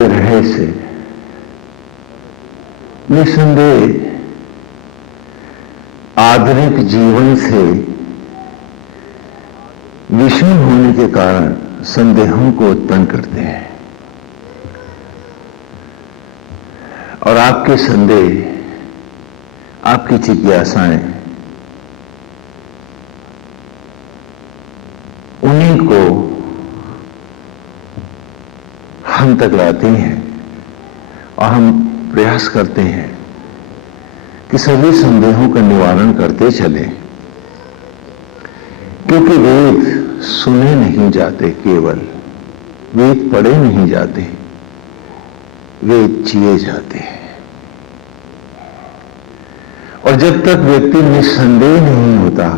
रहे से निसंदेह आधुनिक जीवन से विषम होने के कारण संदेहों को उत्पन्न करते हैं और आपके संदेह, आपकी जिज्ञासाएं उन्हीं को हम तक लाती हैं और हम प्रयास करते हैं कि सभी संदेहों का निवारण करते चले, क्योंकि वेद सुने नहीं जाते, केवल वेद पढ़े नहीं जाते, वेद जिए जाते हैं। और जब तक व्यक्ति निस्संदेह नहीं होता,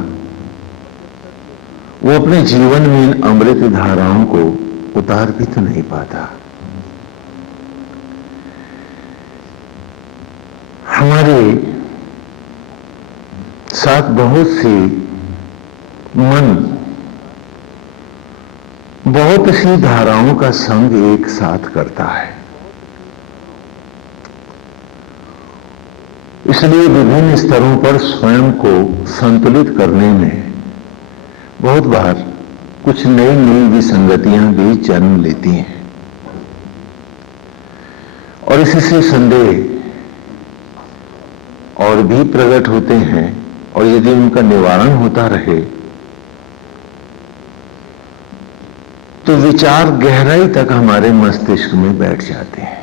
वो अपने जीवन में इन अमृत धाराओं को उतार भी तो नहीं पाता। हमारे साथ बहुत सी बहुत सी धाराओं का संग एक साथ करता है, इसलिए विभिन्न स्तरों पर स्वयं को संतुलित करने में बहुत बार कुछ नई नई विसंगतियां भी जन्म लेती हैं और इससे संदेह और भी प्रकट होते हैं। और यदि उनका निवारण होता रहे तो विचार गहराई तक हमारे मस्तिष्क में बैठ जाते हैं।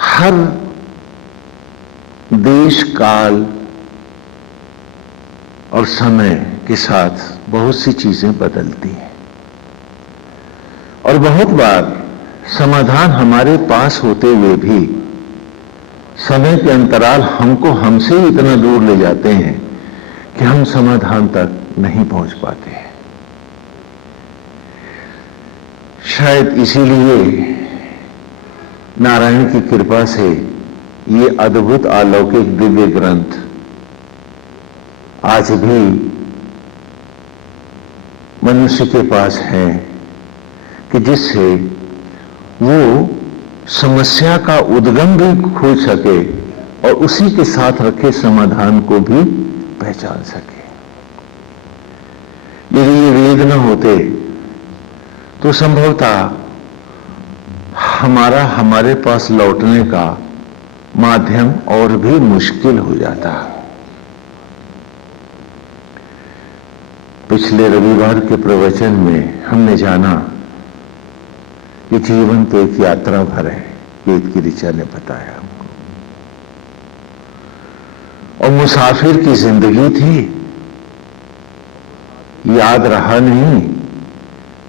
हर देश काल और समय के साथ बहुत सी चीजें बदलती हैं और बहुत बार समाधान हमारे पास होते हुए भी समय के अंतराल हमको हमसे ही इतना दूर ले जाते हैं कि हम समाधान तक नहीं पहुंच पाते हैं। शायद इसीलिए नारायण की कृपा से ये अद्भुत अलौकिक दिव्य ग्रंथ आज भी मनुष्य के पास है कि जिससे वो समस्या का उद्गम भी खोज सके और उसी के साथ रखे समाधान को भी पहचान सके। यदि ये वेद न होते तो संभवतः हमारे पास लौटने का माध्यम और भी मुश्किल हो जाता। पिछले रविवार के प्रवचन में हमने जाना कि जीवन तो एक यात्रा भर है, वेद की ऋचा ने बताया हमको। और मुसाफिर की जिंदगी थी, याद रहा नहीं,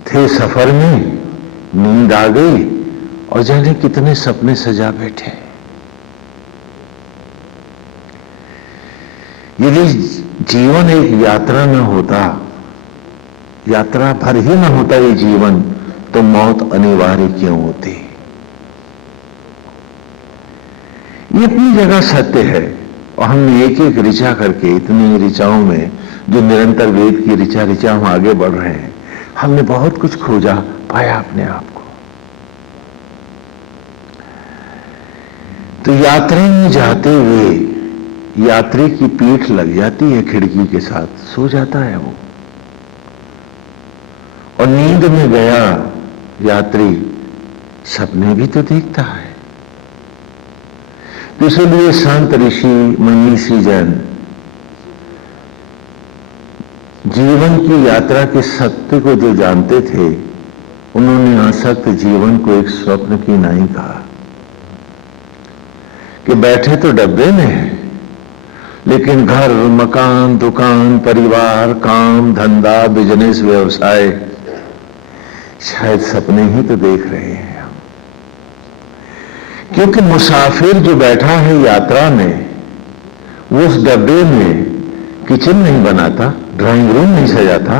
थे सफर में, नींद आ गई और जाने कितने सपने सजा बैठे। यदि जीवन एक यात्रा न होता, यात्रा भर ही न होता ये जीवन, तो मौत अनिवार्य क्यों होती? ये अपनी जगह सत्य है और हमने एक एक ऋचा करके, इतनी ऋचाओं में जो निरंतर वेद की ऋचा हम आगे बढ़ रहे हैं, हमने बहुत कुछ खोजा पाया अपने आप को। तो यात्रा में जाते हुए यात्री की पीठ लग जाती है खिड़की के साथ, सो जाता है वो और नींद में गया यात्री सपने भी तो देखता है। तो इसलिए संत ऋषि मनीषी जन जीवन की यात्रा के सत्य को जो जानते थे, उन्होंने आसक्त जीवन को एक स्वप्न की नाई कहा कि बैठे तो डब्बे में है, लेकिन घर, मकान, दुकान, परिवार, काम, धंधा, बिजनेस, व्यवसाय, शायद सपने ही तो देख रहे हैं हम। क्योंकि मुसाफिर जो बैठा है यात्रा में, वो उस डब्बे में किचन नहीं बनाता, ड्राइंग रूम नहीं सजाता,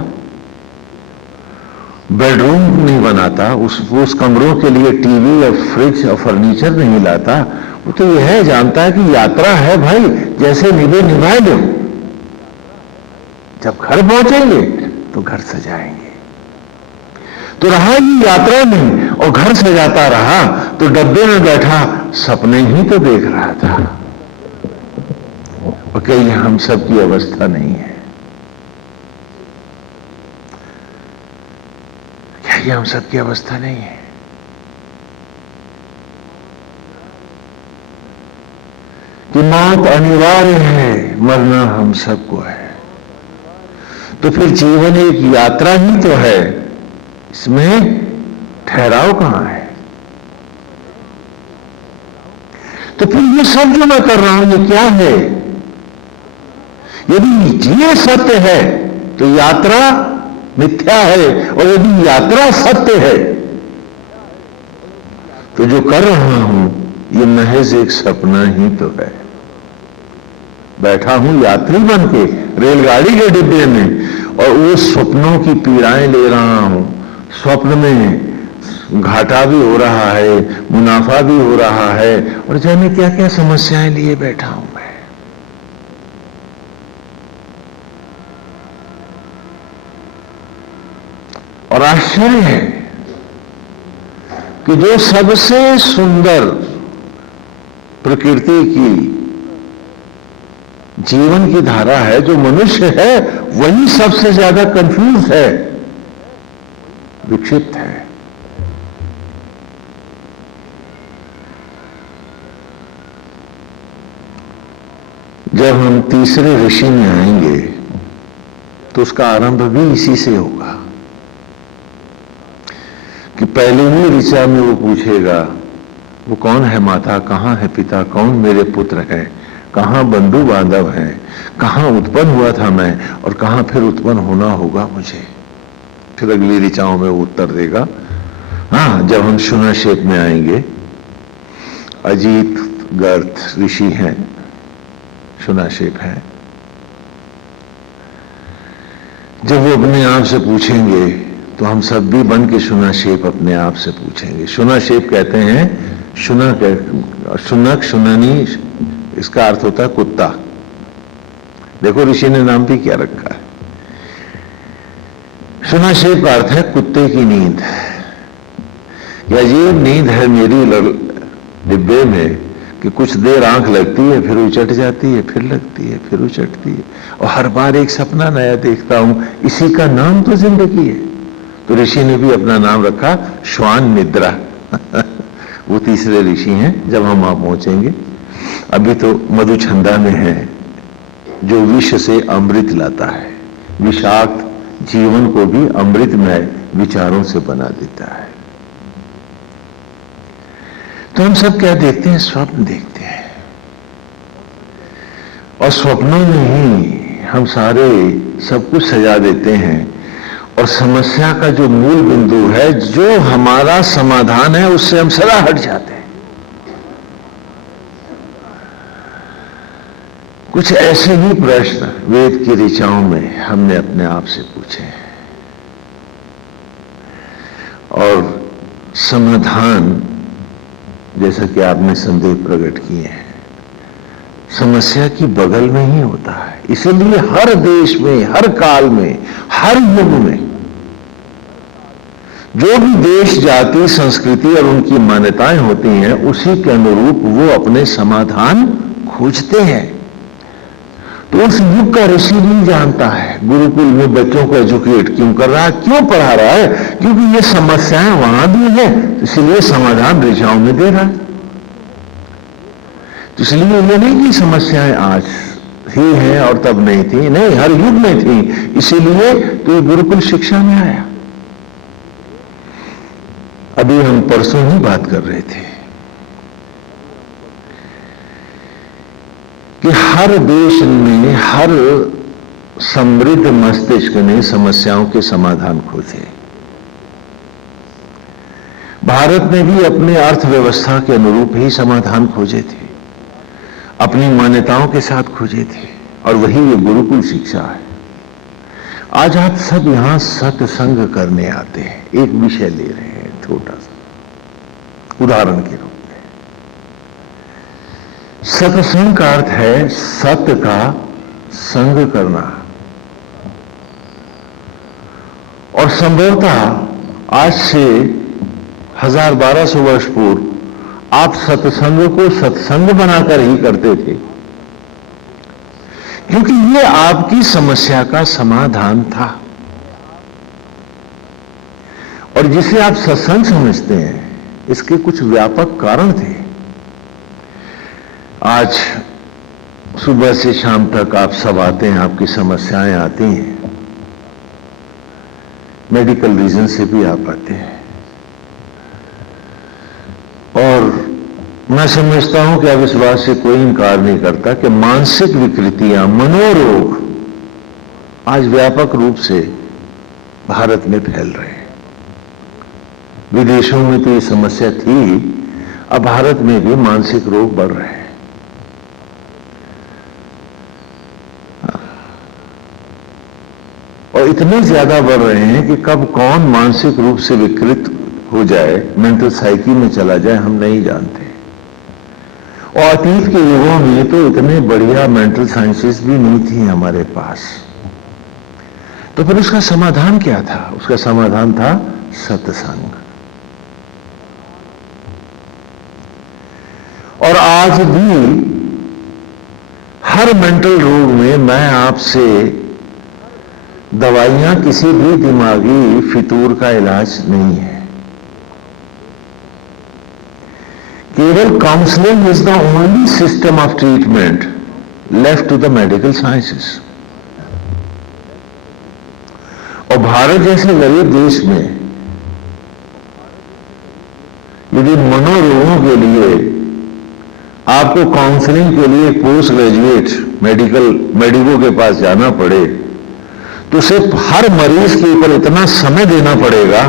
बेडरूम नहीं बनाता, उस कमरों के लिए टीवी या फ्रिज और फर्नीचर नहीं लाता। वो तो यह जानता है कि यात्रा है भाई, जैसे निभा लो, जब घर पहुंचेंगे तो घर सजाएंगे। तो रहा ही यात्रा में और घर से जाता रहा तो डब्बे में बैठा सपने ही तो देख रहा था। और कहीं हम सब की अवस्था नहीं है? क्या ये हम सब की अवस्था नहीं है कि मौत अनिवार्य है, मरना हम सबको है? तो फिर जीवन एक यात्रा ही तो है, इसमें ठहराव कहां है? तो फिर ये सब जो मैं कर रहा हूं ये क्या है? यदि ये सत्य है तो यात्रा मिथ्या है, और यदि यात्रा सत्य है तो जो कर रहा हूं ये महज एक सपना ही तो है। बैठा हूं यात्री बन के रेलगाड़ी के डिब्बे में और वो स्वप्नों की पीड़ाएं ले रहा हूं। स्वप्न में घाटा भी हो रहा है, मुनाफा भी हो रहा है, और जाने क्या क्या समस्याएं लिए बैठा हूं मैं। और आश्चर्य है कि जो सबसे सुंदर प्रकृति की जीवन की धारा है, जो मनुष्य है, वही सबसे ज्यादा कंफ्यूज है, विक्षिप्त है। जब हम तीसरे ऋषि में आएंगे तो उसका आरंभ भी इसी से होगा कि पहले ही ऋचा में वो पूछेगा, वो कौन है माता, कहां है पिता, कौन मेरे पुत्र है, कहां बंधु बांधव हैं, कहां उत्पन्न हुआ था मैं और कहां फिर उत्पन्न होना होगा मुझे। फिर अगली ऋचाओं में वो उत्तर देगा। हाँ, जब हम शुनाशेप में आएंगे, अजीत गर्थ ऋषि हैं, शुनाशेप है, जब वो अपने आप से पूछेंगे तो हम सब भी बन के शुनाशेप अपने आप से पूछेंगे। शुनाशेप कहते हैं, शुनक शुनानी, इसका अर्थ होता है कुत्ता। देखो ऋषि ने नाम भी क्या रखा है। शुनाशेप का अर्थ है कुत्ते की नींद। या ये नींद है मेरी डिब्बे में कि कुछ देर आंख लगती है, फिर उचट जाती है, फिर लगती है, फिर उचटती है, और हर बार एक सपना नया देखता हूं। इसी का नाम तो जिंदगी है। तो ऋषि ने भी अपना नाम रखा श्वान निद्रा। वो तीसरे ऋषि हैं, जब हम वहां पहुंचेंगे। अभी तो मधुछंदा में है, जो विष से अमृत लाता है, विषाक्त जीवन को भी अमृतमय विचारों से बना देता है। तो हम सब क्या देखते हैं? स्वप्न देखते हैं, और स्वप्नों में ही हम सारे सब कुछ सजा देते हैं, और समस्या का जो मूल बिंदु है, जो हमारा समाधान है, उससे हम सदा हट जाते हैं। कुछ ऐसे ही प्रश्न वेद की ऋचाओं में हमने अपने आप से पूछे हैं, और समाधान, जैसा कि आपने संदेह प्रकट किए हैं, समस्या की बगल में ही होता है। इसीलिए हर देश में, हर काल में, हर युग में जो भी देश, जाति, संस्कृति और उनकी मान्यताएं होती हैं, उसी के अनुरूप वो अपने समाधान खोजते हैं। तो उस युग का ऋषि नहीं जानता है गुरुकुल में बच्चों को एजुकेट क्यों कर रहा है, क्यों पढ़ा रहा है, क्योंकि ये समस्याएं वहां भी हैं, इसलिए समाधान ऋचाओं में दे रहा है। तो इसलिए ये नहीं कि समस्याएं आज ही हैं और तब नहीं थी, नहीं, हर युग में थी, इसीलिए तो ये गुरुकुल शिक्षा में आया। अभी हम परसों ही बात कर रहे थे कि हर देश में, हर समृद्ध मस्तिष्क ने समस्याओं के समाधान खोजे। भारत ने भी अपने अर्थव्यवस्था के अनुरूप ही समाधान खोजे थे, अपनी मान्यताओं के साथ खोजे थे, और वही ये गुरुकुल शिक्षा है। आज आप सब यहां सत्संग करने आते हैं, एक विषय ले रहे हैं, छोटा सा उदाहरण के रूप में। सत्संग का अर्थ है सत्य का संग करना, और संभवतः आज से 1200 वर्ष पूर्व आप सत्संग को सत्संग बनाकर ही करते थे, क्योंकि ये आपकी समस्या का समाधान था। और जिसे आप सत्संग समझते हैं, इसके कुछ व्यापक कारण थे। आज सुबह से शाम तक आप सब आते हैं, आपकी समस्याएं आती हैं, मेडिकल रीजन से भी आप आते हैं। और मैं समझता हूं कि अब इस बात से कोई इनकार नहीं करता कि मानसिक विकृतियां, मनोरोग आज व्यापक रूप से भारत में फैल रहे हैं। विदेशों में तो ये समस्या थी, अब भारत में भी मानसिक रोग बढ़ रहे हैं। और इतने ज्यादा बढ़ रहे हैं कि कब कौन मानसिक रूप से विकृत हो जाए, मेंटल साइकी में चला जाए, हम नहीं जानते। और अतीत के युगों में तो इतने बढ़िया मेंटल साइंसेस भी नहीं थी हमारे पास। तो फिर उसका समाधान क्या था? उसका समाधान था सत्संग। और आज भी हर मेंटल रोग में मैं आपसे दवाइयां किसी भी दिमागी फितूर का इलाज नहीं है। केवल counselling is the only system of treatment left to the medical sciences. और भारत जैसे गरीब देश में यदि मनोरोगों के लिए आपको काउंसलिंग के लिए पोस्ट ग्रेजुएट मेडिको के पास जाना पड़े, तो सिर्फ हर मरीज के ऊपर इतना समय देना पड़ेगा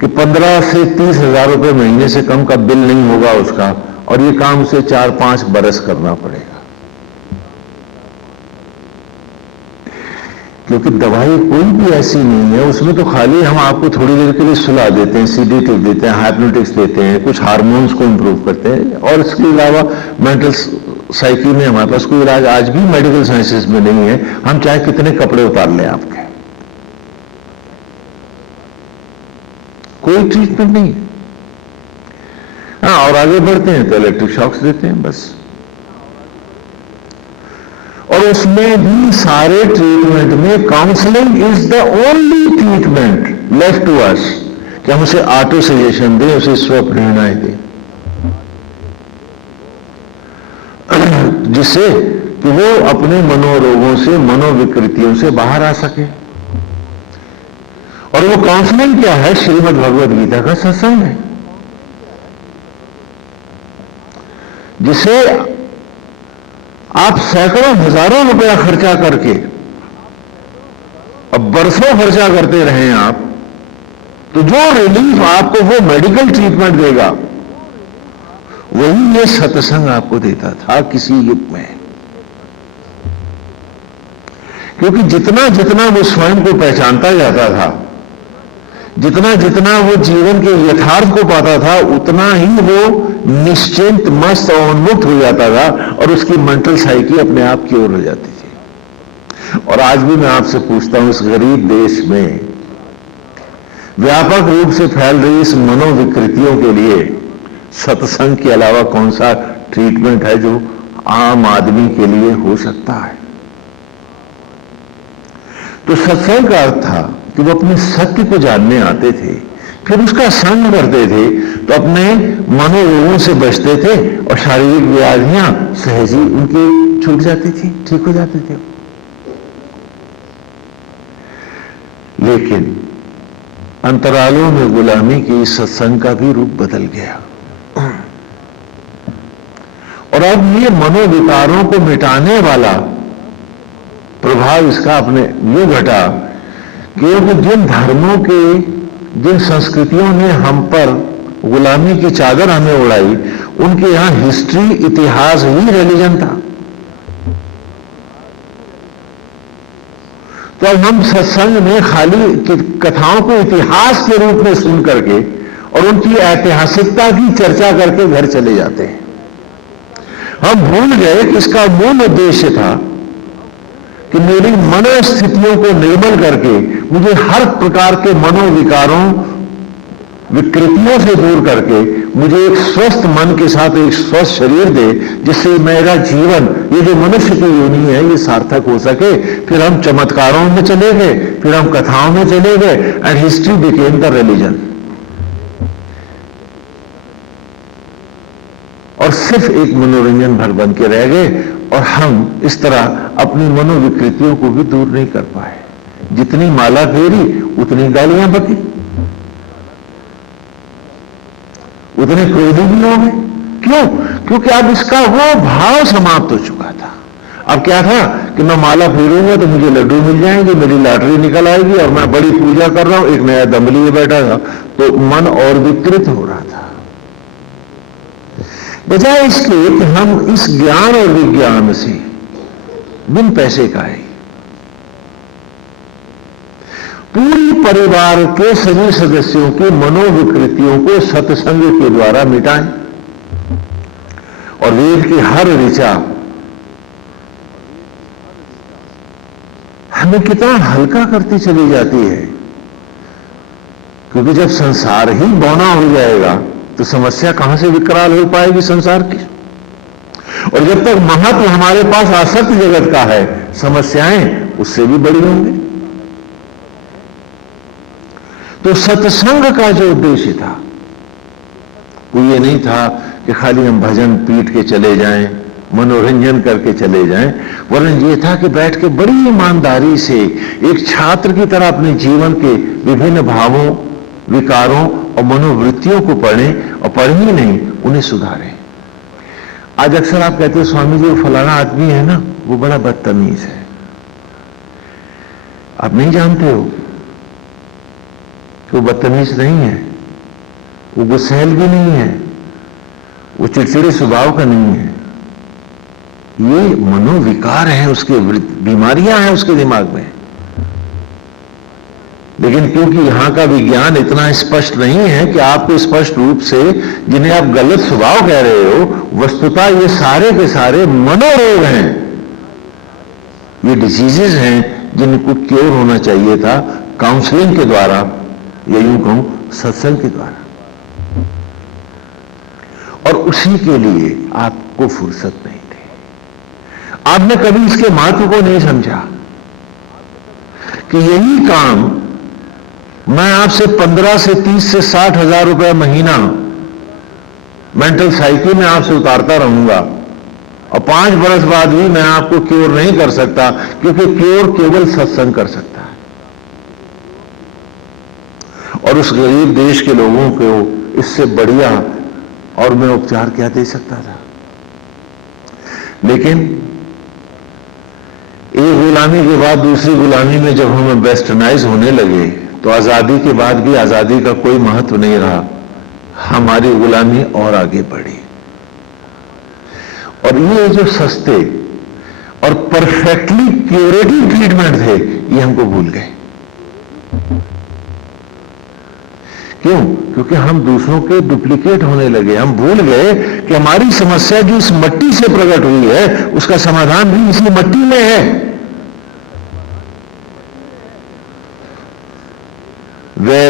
कि 15 से 30 हजार रुपए महीने से कम का बिल नहीं होगा उसका, और ये काम उसे 4-5 बरस करना पड़ेगा। क्योंकि दवाई कोई भी ऐसी नहीं है, उसमें तो खाली हम आपको थोड़ी देर के लिए सुला देते हैं, सीडेटिव देते हैं, हाइप्नोटिक्स देते हैं, कुछ हार्मोन्स को इंप्रूव करते हैं, और इसके अलावा मेंटल साइकी में हमारे पास कोई इलाज आज भी मेडिकल साइंसेस में नहीं है। हम चाहे कितने कपड़े उतार लें आपके, कोई ट्रीटमेंट नहीं है। हाँ, और आगे बढ़ते हैं तो इलेक्ट्रिक शॉक्स देते हैं बस। और उसमें भी सारे ट्रीटमेंट में counselling is the only treatment left to us, कि हम उसे ऑटो सजेशन दें, उसे स्वप्रेरणाएं दें, जिससे कि वो अपने मनोरोगों से, मनोविकृतियों से बाहर आ सके। और वो काउंसलिंग क्या है? श्रीमद् भगवद गीता का सत्संग है, जिसे आप सैकड़ों हजारों रुपया खर्चा करके, अब बरसों खर्चा करते रहे आप, तो जो रिलीफ आपको वो मेडिकल ट्रीटमेंट देगा, वही ये सत्संग आपको देता था किसी युग में। क्योंकि जितना जितना वो स्वयं को पहचानता जाता था, जितना जितना वो जीवन के यथार्थ को पाता था, उतना ही वो निश्चिंत, मस्त और उन्मुक्त हो जाता था, और उसकी मेंटल साइकी अपने आप की ओर हो जाती थी। और आज भी मैं आपसे पूछता हूं, इस गरीब देश में व्यापक रूप से फैल रही इस मनोविकृतियों के लिए सत्संग के अलावा कौन सा ट्रीटमेंट है जो आम आदमी के लिए हो सकता है? तो सत्संग का अर्थ था कि वो अपने सत्य को जानने आते थे, फिर उसका संग करते थे, तो अपने मनोरोगों से बचते थे, और शारीरिक व्याधियां सहज ही उनकी छूट जाती थी, ठीक हो जाते थे। लेकिन अंतरालों में गुलामी की सत्संग का भी रूप बदल गया, और अब ये मनोविकारों को मिटाने वाला प्रभाव इसका अपने यूं घटा, क्योंकि जिन धर्मों के, जिन संस्कृतियों ने हम पर गुलामी की चादर हमें उड़ाई, उनके यहां हिस्ट्री, इतिहास ही रिलीजन था। तो अब हम सत्संग में खाली कथाओं को इतिहास के रूप में सुन करके और उनकी ऐतिहासिकता की चर्चा करके घर चले जाते हैं। हम भूल गए कि इसका मूल उद्देश्य था कि मेरी मनोस्थितियों को निर्मल करके मुझे हर प्रकार के मनोविकारों विकृतियों से दूर करके मुझे एक स्वस्थ मन के साथ एक स्वस्थ शरीर दे, जिससे मेरा जीवन, ये जो मनुष्य की योनि है, ये सार्थक हो सके। फिर हम चमत्कारों में चले गए, फिर हम कथाओं में चले गए, and history became the religion. और सिर्फ एक मनोरंजन भर बन के रह गए, और हम इस तरह अपनी मनोविकृतियों को भी दूर नहीं कर पाए। जितनी माला फेरी उतनी गालियां बकी, उतने क्रोधी भी हो गए। क्यों? क्योंकि अब इसका वो भाव समाप्त हो चुका था। अब क्या था कि मैं माला फेरूंगा तो मुझे लड्डू मिल जाएंगे, मेरी लॉटरी निकल आएगी, और मैं बड़ी पूजा कर रहा हूं, एक नया दंबली में बैठा था, तो मन और विकृत हो रहा था। बजाय इसके कि हम इस ज्ञान और विज्ञान से बिन पैसे का है पूरी परिवार के सभी सदस्यों की मनोविकृतियों को सत्संग के द्वारा मिटाएं, और वेद की हर ऋचा हमें कितना हल्का करती चली जाती है। क्योंकि जब संसार ही बौना हो जाएगा तो समस्या कहां से विकराल हो पाएगी संसार की। और जब तक महत्व हमारे पास आसक्त जगत का है, समस्याएं उससे भी बड़ी होंगी। तो सत्संग का जो उद्देश्य था वो ये नहीं था कि खाली हम भजन पीट के चले जाएं, मनोरंजन करके चले जाएं, वरन ये था कि बैठ के बड़ी ईमानदारी से एक छात्र की तरह अपने जीवन के विभिन्न भावों, विकारों और मनोवृत्तियों को पढ़ें, और पढ़ें ही नहीं, उन्हें सुधारें। आज अक्सर आप कहते हो स्वामी जी वो फलाना आदमी है ना, वो बड़ा बदतमीज है। आप नहीं जानते हो कि वो बदतमीज नहीं है, वो गुस्सैल भी नहीं है, वो चिड़चिड़े स्वभाव का नहीं है। ये मनोविकार है, उसके बीमारियां हैं उसके दिमाग में। लेकिन क्योंकि यहां का विज्ञान इतना स्पष्ट नहीं है कि आपको स्पष्ट रूप से, जिन्हें आप गलत स्वभाव कह रहे हो, वस्तुतः ये सारे के सारे मनोरोग हैं, ये डिजीजेज हैं जिनको क्योर होना चाहिए था काउंसलिंग के द्वारा, या यूं कहूं सत्संग के द्वारा। और उसी के लिए आपको फुर्सत नहीं थी। आपने कभी इसके महत्व को नहीं समझा कि यही काम मैं आपसे 15 से 30 से 60 हजार रुपए महीना मेंटल साइकिल में आपसे उतारता रहूंगा, और 5 बरस बाद भी मैं आपको क्योर नहीं कर सकता, क्योंकि क्योर केवल सत्संग कर सकता है। और उस गरीब देश के लोगों को इससे बढ़िया और मैं उपचार क्या दे सकता था। लेकिन एक गुलामी के बाद दूसरी गुलामी में जब हम वेस्टर्नाइज होने लगे, तो आजादी के बाद भी आजादी का कोई महत्व नहीं रहा, हमारी गुलामी और आगे बढ़ी। और ये जो सस्ते और परफेक्टली क्यूरेटिव ट्रीटमेंट थे, ये हमको भूल गए। क्यों? क्योंकि हम दूसरों के डुप्लीकेट होने लगे। हम भूल गए कि हमारी समस्या जो इस मट्टी से प्रकट हुई है, उसका समाधान भी इसी मट्टी में है। वे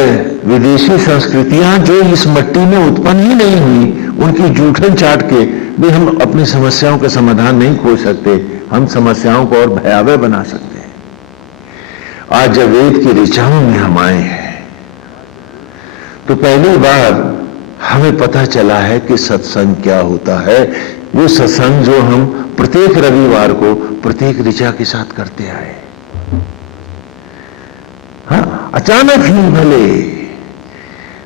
विदेशी संस्कृतियां जो इस मट्टी में उत्पन्न ही नहीं हुई, उनकी जूठन चाट के भी हम अपनी समस्याओं का समाधान नहीं खोज सकते। हम समस्याओं को और भयावह बना सकते हैं। आज जब वेद की ऋचाओं में हम आए हैं, तो पहली बार हमें पता चला है कि सत्संग क्या होता है। वो सत्संग जो हम प्रत्येक रविवार को प्रत्येक ऋचा के साथ करते आए। हाँ, अचानक ही भले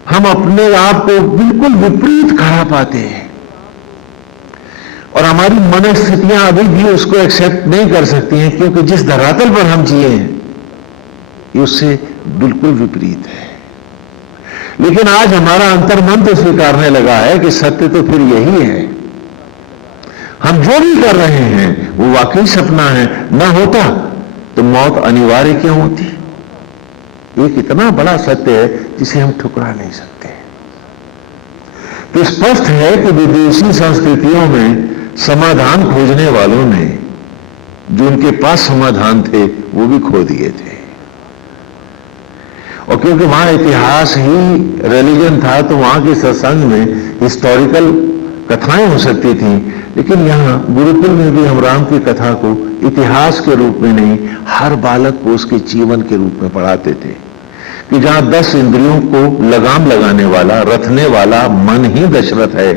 हम अपने आप को बिल्कुल विपरीत खड़ा पाते हैं, और हमारी मनस्थितियां अभी भी उसको एक्सेप्ट नहीं कर सकती हैं, क्योंकि जिस धरातल पर हम जिए हैं ये उससे बिल्कुल विपरीत है। लेकिन आज हमारा अंतर्मन तो स्वीकारने लगा है कि सत्य तो फिर यही है। हम जो भी कर रहे हैं वो वाकई सपना है। न होता तो मौत अनिवार्य क्यों होती? एक इतना बड़ा सत्य है जिसे हम ठुकरा नहीं सकते। तो स्पष्ट है कि विदेशी संस्कृतियों में समाधान खोजने वालों ने जो उनके पास समाधान थे वो भी खो दिए थे। और क्योंकि वहां इतिहास ही रिलीजन था तो वहां के सत्संग में हिस्टोरिकल कथाएं हो सकती थी, लेकिन यहां गुरुकुल में भी हम राम की कथा को इतिहास के रूप में नहीं, हर बालक को उसके जीवन के रूप में पढ़ाते थे कि जहां 10 इंद्रियों को लगाम लगाने वाला, रखने वाला मन ही दशरथ है,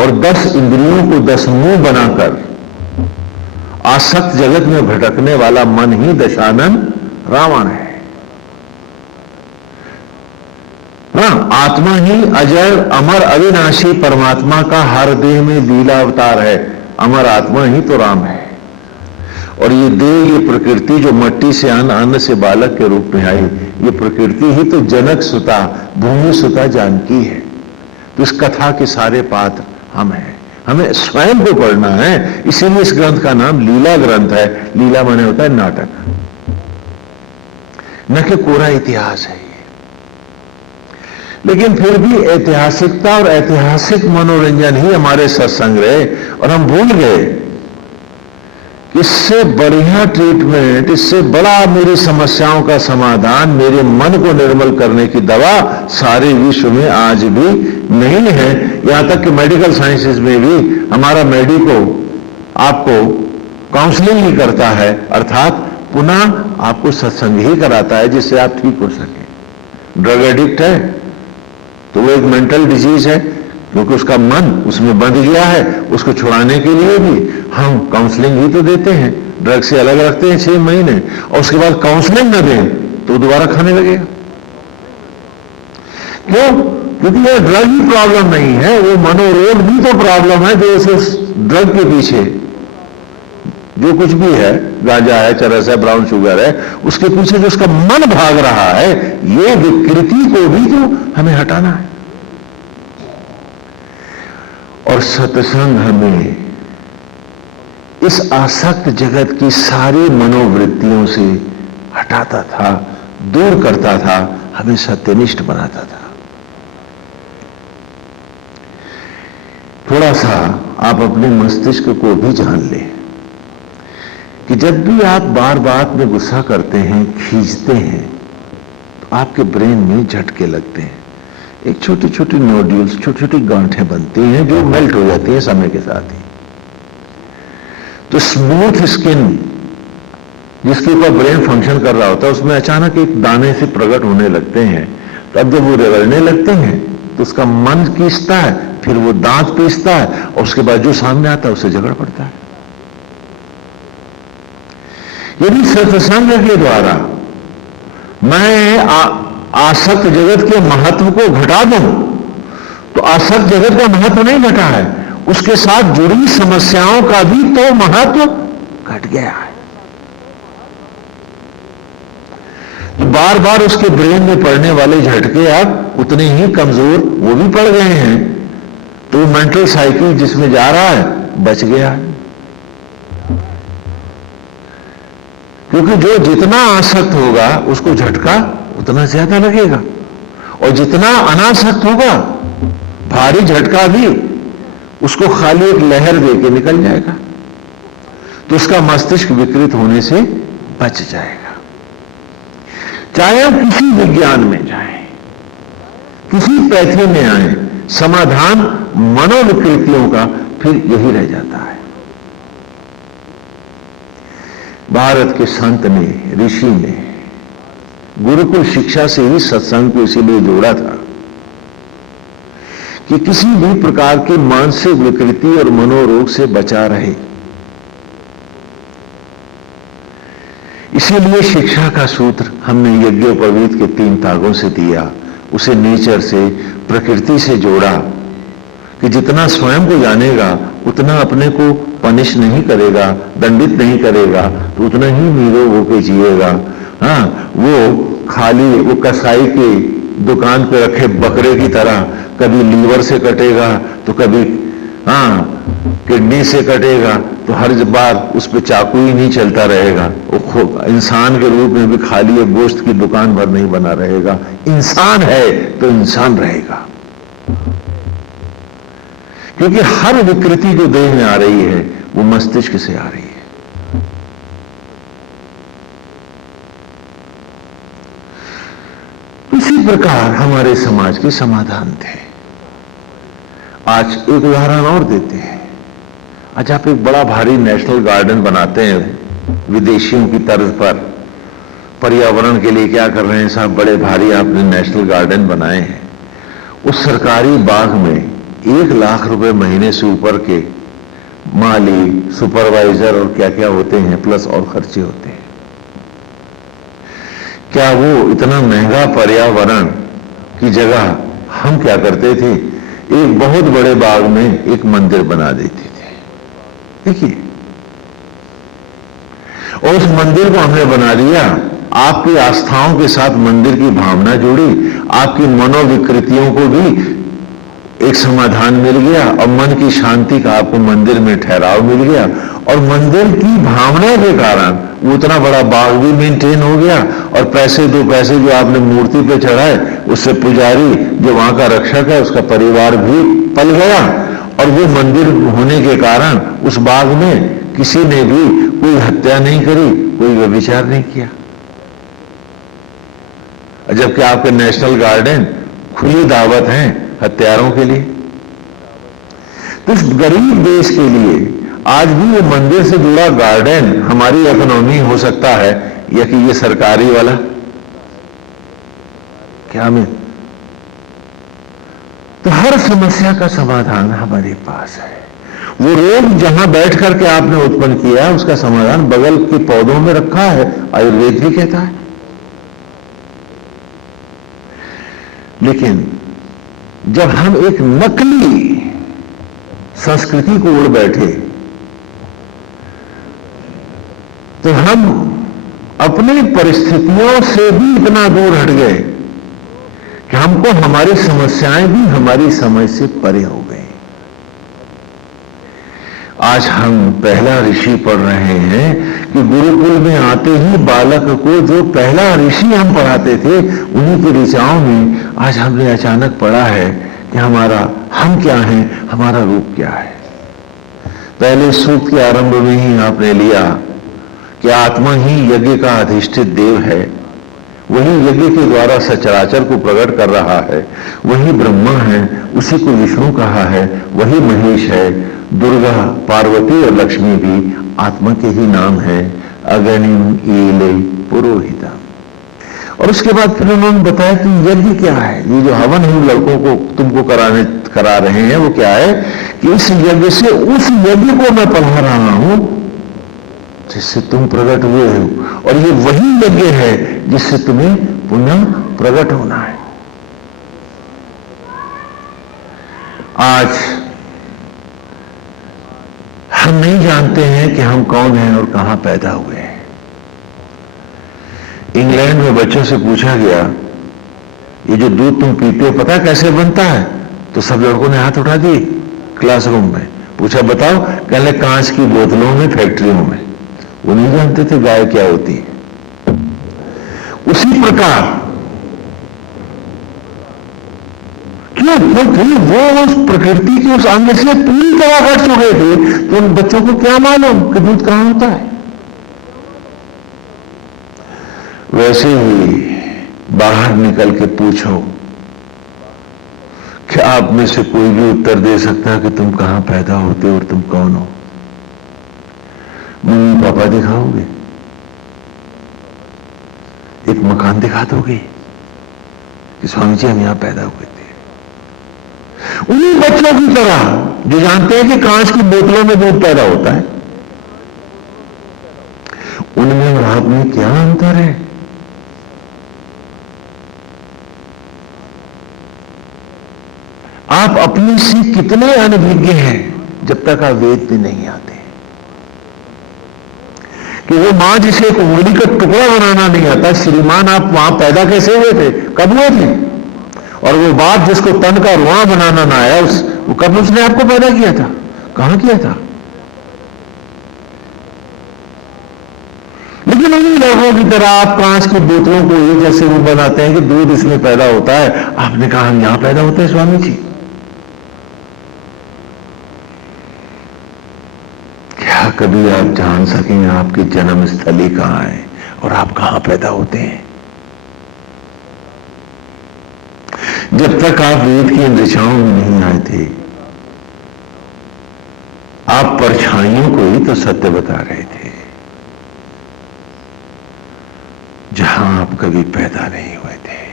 और 10 इंद्रियों को 10 मुंह बनाकर आसक्त जगत में भटकने वाला मन ही दशानन रावण है। हाँ, आत्मा ही अजर अमर अविनाशी परमात्मा का हर देह में लीला अवतार है। अमर आत्मा ही तो राम है। और ये देह, ये प्रकृति जो मट्टी से अन्न, अन्न से बालक के रूप में आई, ये प्रकृति ही तो जनक सुता, भूमि सुता जानकी है। तो इस कथा के सारे पात्र हम हैं, हमें स्वयं को पढ़ना है। इसीलिए इस ग्रंथ का नाम लीला ग्रंथ है। लीला माने होता है नाटक, न कि पूरा इतिहास है। लेकिन फिर भी ऐतिहासिकता और ऐतिहासिक मनोरंजन ही हमारे सत्संग रहे, और हम भूल गए कि इससे बढ़िया ट्रीटमेंट, इससे बड़ा मेरी समस्याओं का समाधान, मेरे मन को निर्मल करने की दवा सारे विश्व में आज भी नहीं है। यहां तक कि मेडिकल साइंसेज में भी हमारा मेडिको आपको काउंसलिंग ही करता है, अर्थात पुनः आपको सत्संग ही कराता है जिससे आप ठीक हो सके। ड्रग एडिक्ट है तो वो एक मेंटल डिजीज है, क्योंकि उसका मन उसमें बंध गया है। उसको छुड़ाने के लिए भी हम काउंसलिंग ही तो देते हैं, ड्रग से अलग रखते हैं 6 महीने, और उसके बाद काउंसलिंग न दें तो दोबारा खाने लगेगा। क्यों? क्योंकि ये ड्रग ही प्रॉब्लम नहीं है, वो मनोरोग भी तो प्रॉब्लम है। जो उस ड्रग के पीछे जो कुछ भी है, गांजा है, चरस है, ब्राउन शुगर है, उसके पीछे जो उसका मन भाग रहा है, ये विकृति को भी तो हमें हटाना है। और सत्संग हमें इस आसक्त जगत की सारी मनोवृत्तियों से हटाता था, दूर करता था, हमें सत्यनिष्ठ बनाता था। थोड़ा सा आप अपने मस्तिष्क को भी जान लें कि जब भी आप बार बात में गुस्सा करते हैं, खींचते हैं, तो आपके ब्रेन में झटके लगते हैं। एक छोटी छोटी नोड्यूल्स, छोटी छोटी गांठें बनती हैं जो मेल्ट हो जाती हैं समय के साथ ही। तो स्मूथ स्किन जिसके ऊपर ब्रेन फंक्शन कर रहा होता है, उसमें अचानक एक दाने से प्रकट होने लगते हैं। तो अब जब वो रगड़ने लगते हैं तो उसका मन पीसता है, फिर वो दांत पीसता है, और उसके बाद जो सामने आता है उससे झगड़ पड़ता है। यदि सत्संग के द्वारा मैं आसक्त जगत के महत्व को घटा दूं, तो आसक्त जगत का महत्व नहीं घटा है, उसके साथ जुड़ी समस्याओं का भी तो महत्व घट गया है। तो बार बार उसके ब्रेन में पड़ने वाले झटके अब उतने ही कमजोर वो भी पड़ गए हैं। तो वो मेंटल साइकिल जिसमें जा रहा है बच गया है। क्योंकि जो जितना आसक्त होगा उसको झटका उतना ज्यादा लगेगा, और जितना अनासक्त होगा भारी झटका भी उसको खाली एक लहर देके निकल जाएगा। तो उसका मस्तिष्क विकृत होने से बच जाएगा। चाहे आप किसी विज्ञान में जाएं, किसी पैथी में आए, समाधान मनोविकृतियों का फिर यही रह जाता है। भारत के संत ने, ऋषि ने गुरुकुल शिक्षा से ही सत्संग को इसीलिए जोड़ा था कि किसी भी प्रकार की मानसिक विकृति और मनोरोग से बचा रहे। इसीलिए शिक्षा का सूत्र हमने यज्ञोपवीत के 3 तागों से दिया, उसे नेचर से, प्रकृति से जोड़ा कि जितना स्वयं को जानेगा उतना अपने को पनिश नहीं करेगा, दंडित नहीं करेगा, तो उतना ही निरोग होकर जिएगा। हाँ, वो खाली वो कसाई की दुकान पे रखे बकरे की तरह कभी लीवर से कटेगा तो कभी किडनी से कटेगा, तो हर बार उस पे चाकू ही नहीं चलता रहेगा। वो इंसान के रूप में भी खाली एक गोश्त की दुकान भर नहीं बना रहेगा। इंसान है तो इंसान रहेगा, क्योंकि हर विकृति जो देह में आ रही है वो मस्तिष्क से आ रही है। प्रकार हमारे समाज के समाधान थे। आज एक उदाहरण और देते हैं। आज आप एक बड़ा भारी नेशनल गार्डन बनाते हैं विदेशियों की तर्ज पर। पर्यावरण के लिए क्या कर रहे हैं साहब, बड़े भारी आपने नेशनल गार्डन बनाए हैं। उस सरकारी बाग में 1 लाख रुपए महीने से ऊपर के माली, सुपरवाइजर और क्या क्या होते हैं, प्लस और खर्चे होते हैं। क्या वो इतना महंगा पर्यावरण की जगह हम क्या करते थे, एक बहुत बड़े बाग में एक मंदिर बना देते थे। देखिए, और उस मंदिर को हमने बना दिया, आपकी आस्थाओं के साथ मंदिर की भावना जुड़ी, आपकी मनोविकृतियों को भी एक समाधान मिल गया और मन की शांति का आपको मंदिर में ठहराव मिल गया। और मंदिर की भावना के कारण वो उतना बड़ा बाग भी मेंटेन हो गया और पैसे जो आपने मूर्ति पे चढ़ाए, उससे पुजारी जो वहां का रक्षक है उसका परिवार भी पल गया। और वो मंदिर होने के कारण उस बाग में किसी ने भी कोई हत्या नहीं करी, कोई व्यभिचार नहीं किया। जबकि आपके नेशनल गार्डन खुली दावत हैं हत्यारों के लिए। तो इस गरीब देश के लिए आज भी वो मंदिर से जुड़ा गार्डन हमारी इकोनॉमी हो सकता है, या कि ये सरकारी वाला क्या में। तो हर समस्या का समाधान हमारे पास है। वो रोग जहां बैठ करके आपने उत्पन्न किया है उसका समाधान बगल के पौधों में रखा है, आयुर्वेद भी कहता है। लेकिन जब हम एक नकली संस्कृति को ओढ़ बैठे तो हम अपनी परिस्थितियों से भी इतना दूर हट गए कि हमको हमारी समस्याएं भी हमारी समझ से परे हो गई। आज हम पहला ऋषि पढ़ रहे हैं कि गुरुकुल में आते ही बालक को जो पहला ऋषि हम पढ़ाते थे उन्हीं की ऋचाओं में आज हमने अचानक पढ़ा है कि हम क्या हैं, हमारा रूप क्या है। पहले सूक्त के आरंभ में ही आपने लिया कि आत्मा ही यज्ञ का अधिष्ठित देव है, वही यज्ञ के द्वारा सचराचर को प्रकट कर रहा है, वही ब्रह्मा है, उसी को विष्णु कहा है, वही महेश है। दुर्गा, पार्वती और लक्ष्मी भी आत्मा के ही नाम है। अगणिम ईले पुरोहिता। और उसके बाद फिर उन्होंने बताया कि यज्ञ क्या है। ये जो हवन हम लड़कों को तुमको करा रहे हैं वो क्या है कि इस यज्ञ से उस यज्ञ को मैं पढ़ा रहा हूं जिससे तुम प्रकट हुए हो, और ये वही यज्ञ है जिससे तुम्हें पुनः प्रकट होना है। आज हम नहीं जानते हैं कि हम कौन हैं और कहां पैदा हुए हैं। इंग्लैंड में बच्चों से पूछा गया, ये जो दूध तुम पीते हो पता कैसे बनता है? तो सब लड़कों ने हाथ उठा दिए। क्लासरूम में पूछा बताओ, कहने कांच की बोतलों में, फैक्ट्रियों में। वो नहीं जानते थे गाय क्या होती है। उसी प्रकार क्योंकि वो उस प्रकृति के उस अंग से पूरी तरह हट चुके थे, तो उन बच्चों को क्या मालूम कि दूध कहां होता है। वैसे ही बाहर निकल के पूछो, क्या आप में से कोई भी उत्तर दे सकता है कि तुम कहां पैदा होते हो और तुम कौन हो? मम्मी पापा दिखाओगे, एक मकान दिखा दोगे कि स्वामी जी हम यहां पैदा हुए थे। उन्हीं बच्चों की तरह जो जानते हैं कि कांच की बोतलों में दूध पैदा होता है, उनमें और आप में क्या अंतर है? आप अपने से कितने अनभिज्ञ हैं जब तक आप वेद पे नहीं आते कि वो मां जिसे एक उंगली का टुकड़ा बनाना नहीं आता, श्रीमान आप वहां पैदा कैसे हुए थे, कब हुए थे? और वो बाप जिसको तन का रुआ बनाना ना आया, वो कब उसने आपको पैदा किया था, कहां किया था? लेकिन उन्हीं लोगों की तरह आप कांच की बोतलों को ये जैसे वो बनाते हैं कि दूध इसमें पैदा होता है, आपने कहा हम यहां पैदा होते हैं स्वामी जी। क्या कभी आप जान सकेंगे आपकी जन्म स्थली कहां है और आप कहां पैदा होते हैं? जब तक आप वेद की इन ऋचाओं में नहीं आए थे, आप परछाइयों को ही तो सत्य बता रहे थे, जहां आप कभी पैदा नहीं हुए थे।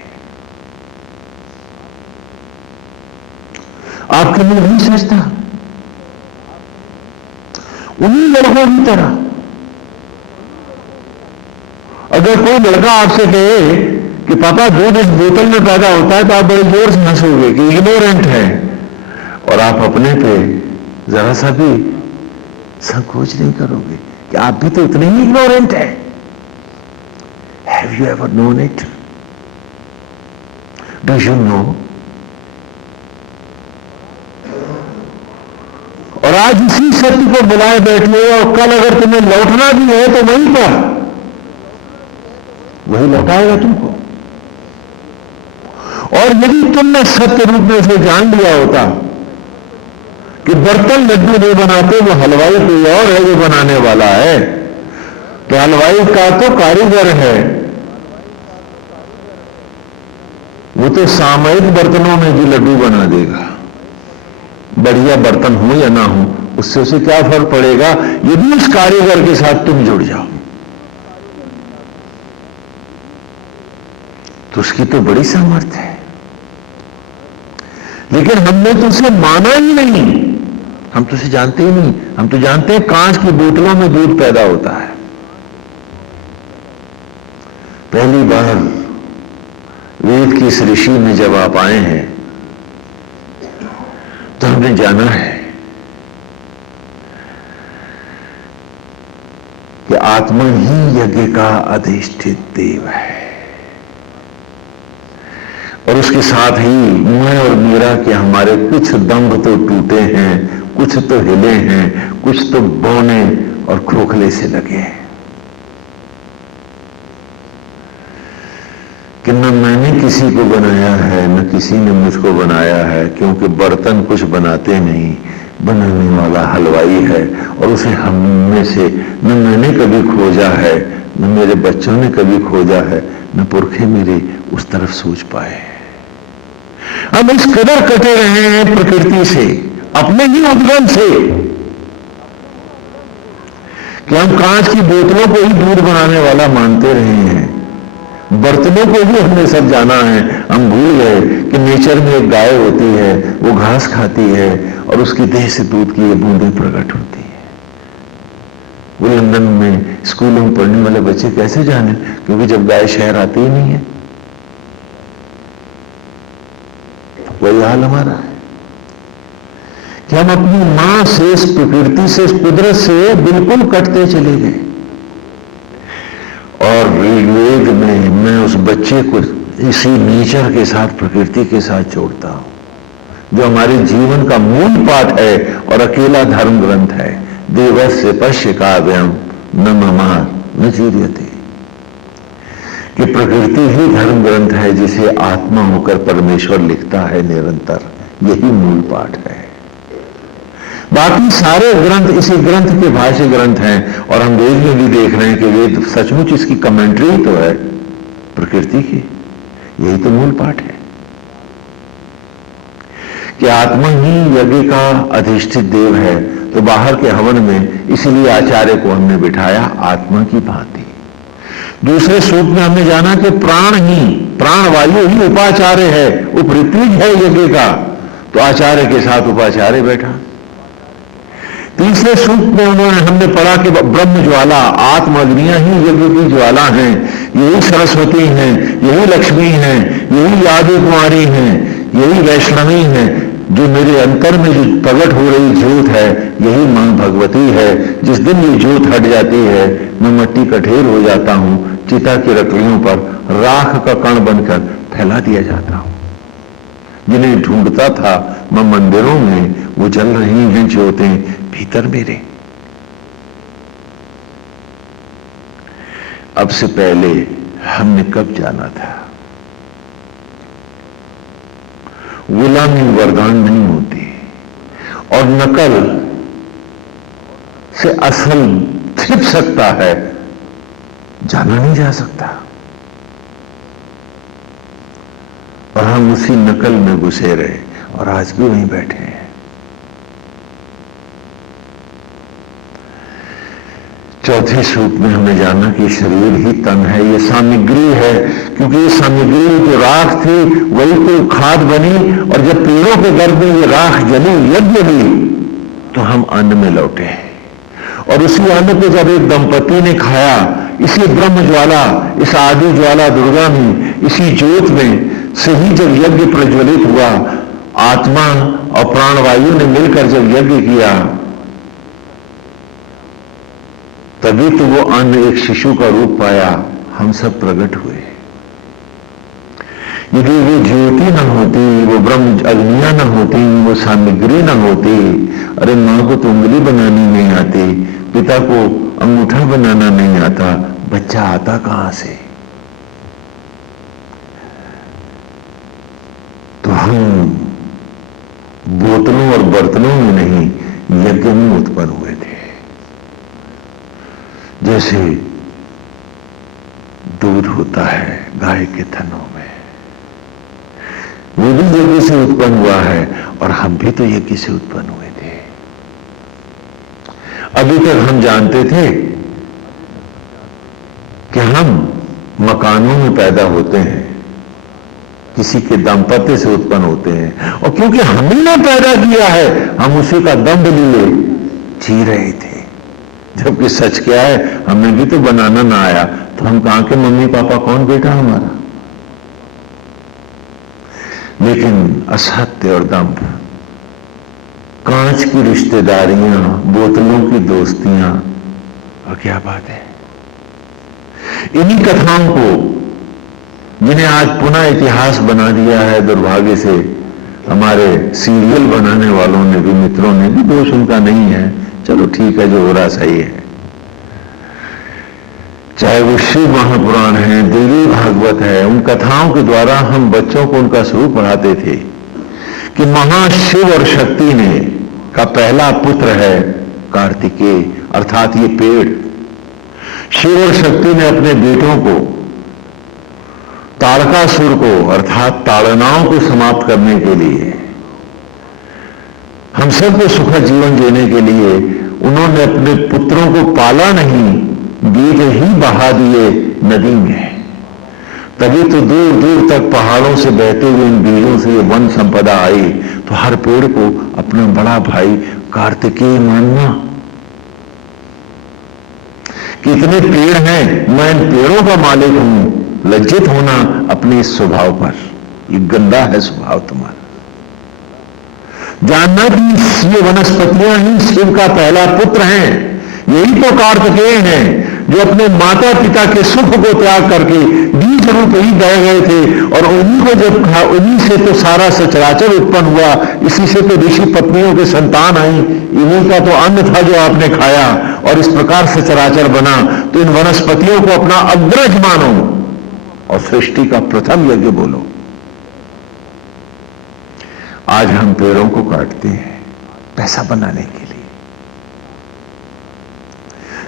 आपके लिए नहीं सच था। उन्हीं लड़कों की तरह अगर कोई लड़का आपसे कहे कि पापा दूध इस बोतल में पैदा होता है, तो आप बड़े जोर से हंसोगे कि इग्नोरेंट है, और आप अपने पे जरा सा भी संकोच नहीं करोगे कि आप भी तो इतने ही इग्नोरेंट है। Have you ever known it? Do you know? और आज इसी सत्य को बुलाए बैठे, और कल अगर तुम्हें लौटना भी है तो वहीं पर वही लौटाएगा तुमको। और यदि तुमने सत्य रूप में से जान लिया होता कि बर्तन लड्डू नहीं बनाते, वो हलवाई कोई और है जो बनाने वाला है, तो हलवाई का तो कारीगर है, वो तो सामयिक बर्तनों में भी लड्डू बना देगा। बढ़िया बर्तन हो या ना हो, उससे उसे क्या फर्क पड़ेगा यदि उस कारीगर के साथ तुम जुड़ जाओ। तो उसकी तो बड़ी सामर्थ्य है, लेकिन हमने तो उसे माना ही नहीं। हम तो उसे जानते ही नहीं। हम तो जानते हैं कांच की बोतलों में दूध पैदा होता है। पहली बार वेद की इस ऋषि में जब आप आए हैं, तो हमने जाना है कि आत्मा ही यज्ञ का अधिष्ठित देव है, और उसके साथ ही मैं और मेरा कि हमारे कुछ दंभ तो टूटे हैं, कुछ तो हिले हैं, कुछ तो बौने और खोखले से लगे हैं। कि न मैंने किसी को बनाया है, न किसी ने मुझको बनाया है, क्योंकि बर्तन कुछ बनाते नहीं, बनाने वाला हलवाई है, और उसे हम में से न मैंने कभी खोजा है, न मेरे बच्चों ने कभी खोजा है, न पुरखे मेरे उस तरफ सोच पाए। हम इस कदर कटे रहे हैं प्रकृति से, अपने ही उद्गम से, कि हम कांच की बोतलों को ही दूध बनाने वाला मानते रहे हैं। बर्तनों को भी हमने सब जाना है। हम भूल गए कि नेचर में एक गाय होती है, वो घास खाती है, और उसकी देह से दूध की ये बूंदें प्रकट होती है। वो लंदन में स्कूलों में पढ़ने वाले बच्चे कैसे जाने, क्योंकि जब गाय शहर आती ही नहीं है। वही हाल हमारा है कि हम अपनी मां से, इस प्रकृति से, इस कुदरत से बिल्कुल कटते चले गए। और ऋग्वेद में मैं उस बच्चे को इसी नेचर के साथ, प्रकृति के साथ जोड़ता हूं, जो हमारे जीवन का मूल पाठ है और अकेला धर्म ग्रंथ है। देवस्य पश्य काव्यम न ममार न चूर्यते, कि प्रकृति ही धर्म ग्रंथ है, जिसे आत्मा होकर परमेश्वर लिखता है निरंतर। यही मूल पाठ है। बाकी सारे ग्रंथ इसी ग्रंथ के भाष्य ग्रंथ हैं, और हम वेद में भी देख रहे हैं कि वेद सचमुच इसकी कमेंट्री ही तो है प्रकृति की। यही तो मूल पाठ है कि आत्मा ही यज्ञ का अधिष्ठित देव है। तो बाहर के हवन में इसीलिए आचार्य को हमने बिठाया आत्मा की भांति। दूसरे सूत्र में हमने जाना कि प्राण वायु ही उपाचार्य है, उपऋत्विज है यज्ञ का, तो आचार्य के साथ उपाचार्य बैठा। तीसरे सूत्र में हमने पढ़ा कि ब्रह्म ज्वाला, आत्म अग्नियां ही यज्ञ की ज्वाला हैं। यही सरस्वती हैं, यही लक्ष्मी हैं, यही आदि कुमारी हैं, यही वैष्णवी हैं। जो मेरे अंतर में जो प्रकट हो रही ज्योत है, यही मां भगवती है। जिस दिन ये ज्योत हट जाती है, मैं मट्टी का ढेर हो जाता हूं, चिता की रकड़ियों पर राख का कण बनकर फैला दिया जाता हूं। जिन्हें ढूंढता था मैं मंदिरों में, वो जल रही हैं ज्योतें भीतर मेरे। अब से पहले हमने कब जाना था? गुलामी वरदान नहीं होती, और नकल से असल छिप सकता है, जाना नहीं जा सकता। और हम उसी नकल में घुसे रहे और आज भी वहीं बैठे हैं। चौथे सूप में हमें जाना कि शरीर ही तन है, ये सामग्री है, क्योंकि ये सामग्री जो राख थी वही तो खाद बनी, और जब पेड़ों के गर्भ में ये राख जली, यज्ञ हुई, तो हम अन्न में लौटे। और उसी अन्न को जब एक दंपति ने खाया, इसी ब्रह्म ज्वाला, इस आदि ज्वाला दुर्गा में, इसी ज्योत में से ही जब यज्ञ प्रज्वलित हुआ, आत्मा और प्राणवायु ने मिलकर जब यज्ञ किया, तभी तो वो अन्न एक शिशु का रूप पाया, हम सब प्रकट हुए। यदि वो ज्योति न होती, वो ब्रह्म अग्नियां न होती, वो सामग्री न होती, अरे मां को तो उंगली बनानी नहीं आती, पिता को अंगूठा बनाना नहीं आता, बच्चा आता कहां से? तो हम बोतलों और बर्तनों में नहीं, यज्ञ में उत्पन्न हुए थे। जैसे दूध होता है गाय के थनों में, वो भी यज्ञ से उत्पन्न हुआ है, और हम भी तो यज्ञ से उत्पन्न हुए थे। अभी तक हम जानते थे कि हम मकानों में पैदा होते हैं, किसी के दाम्पत्य से उत्पन्न होते हैं, और क्योंकि हमने पैदा किया है, हम उसी का दंभ लिए जी रहे थे। जबकि सच क्या है, हमें भी तो बनाना ना आया, तो हम कहां के मम्मी पापा, कौन बेटा हमारा? लेकिन असत्य और दंभ, कांच की रिश्तेदारियां, बोतलों की दोस्तियां, और क्या बात है। इन्हीं कथाओं को, जिन्हें आज पुनः इतिहास बना दिया है दुर्भाग्य से, हमारे सीरियल बनाने वालों ने भी, मित्रों ने भी, दोष उनका नहीं है, चलो ठीक है, जो हो रहा सही है। चाहे वो शिव महापुराण है, देवी भागवत है, उन कथाओं के द्वारा हम बच्चों को उनका स्वरूप पढ़ाते थे कि महाशिव और शक्ति ने का पहला पुत्र है कार्तिकेय, अर्थात ये पेड़। शिव और शक्ति ने अपने बेटों को, ताड़कासुर को अर्थात ताड़नाओं को समाप्त करने के लिए, हम सबको सुखद जीवन जीने के लिए, उन्होंने अपने पुत्रों को पाला नहीं, बीज ही बहा दिए नदी में। तभी तो दूर दूर तक पहाड़ों से बहते हुए इन बीजों से वन संपदा आई। तो हर पेड़ को अपना बड़ा भाई कार्तिकेय मानना। कितने पेड़ हैं, मैं इन पेड़ों का मालिक हूं, लज्जित होना अपने इस स्वभाव पर। ये गंदा है स्वभाव तुम्हारा। जानना कि ये वनस्पतियां ही शिव का पहला पुत्र हैं। यही तो कार्तिकेय हैं जो अपने माता पिता के सुख को त्याग करके बीज रूप ही बह गए थे, और उन्हीं को जब खा, उन्हीं से तो सारा सचराचर उत्पन्न हुआ। इसी से तो ऋषि पत्नियों के संतान आई, इन्हीं का तो अन्न था जो आपने खाया, और इस प्रकार सचराचर बना। तो इन वनस्पतियों को अपना अग्रज मानो और सृष्टि का प्रथम यज्ञ बोलो। आज हम पेड़ों को काटते हैं पैसा बनाने के लिए।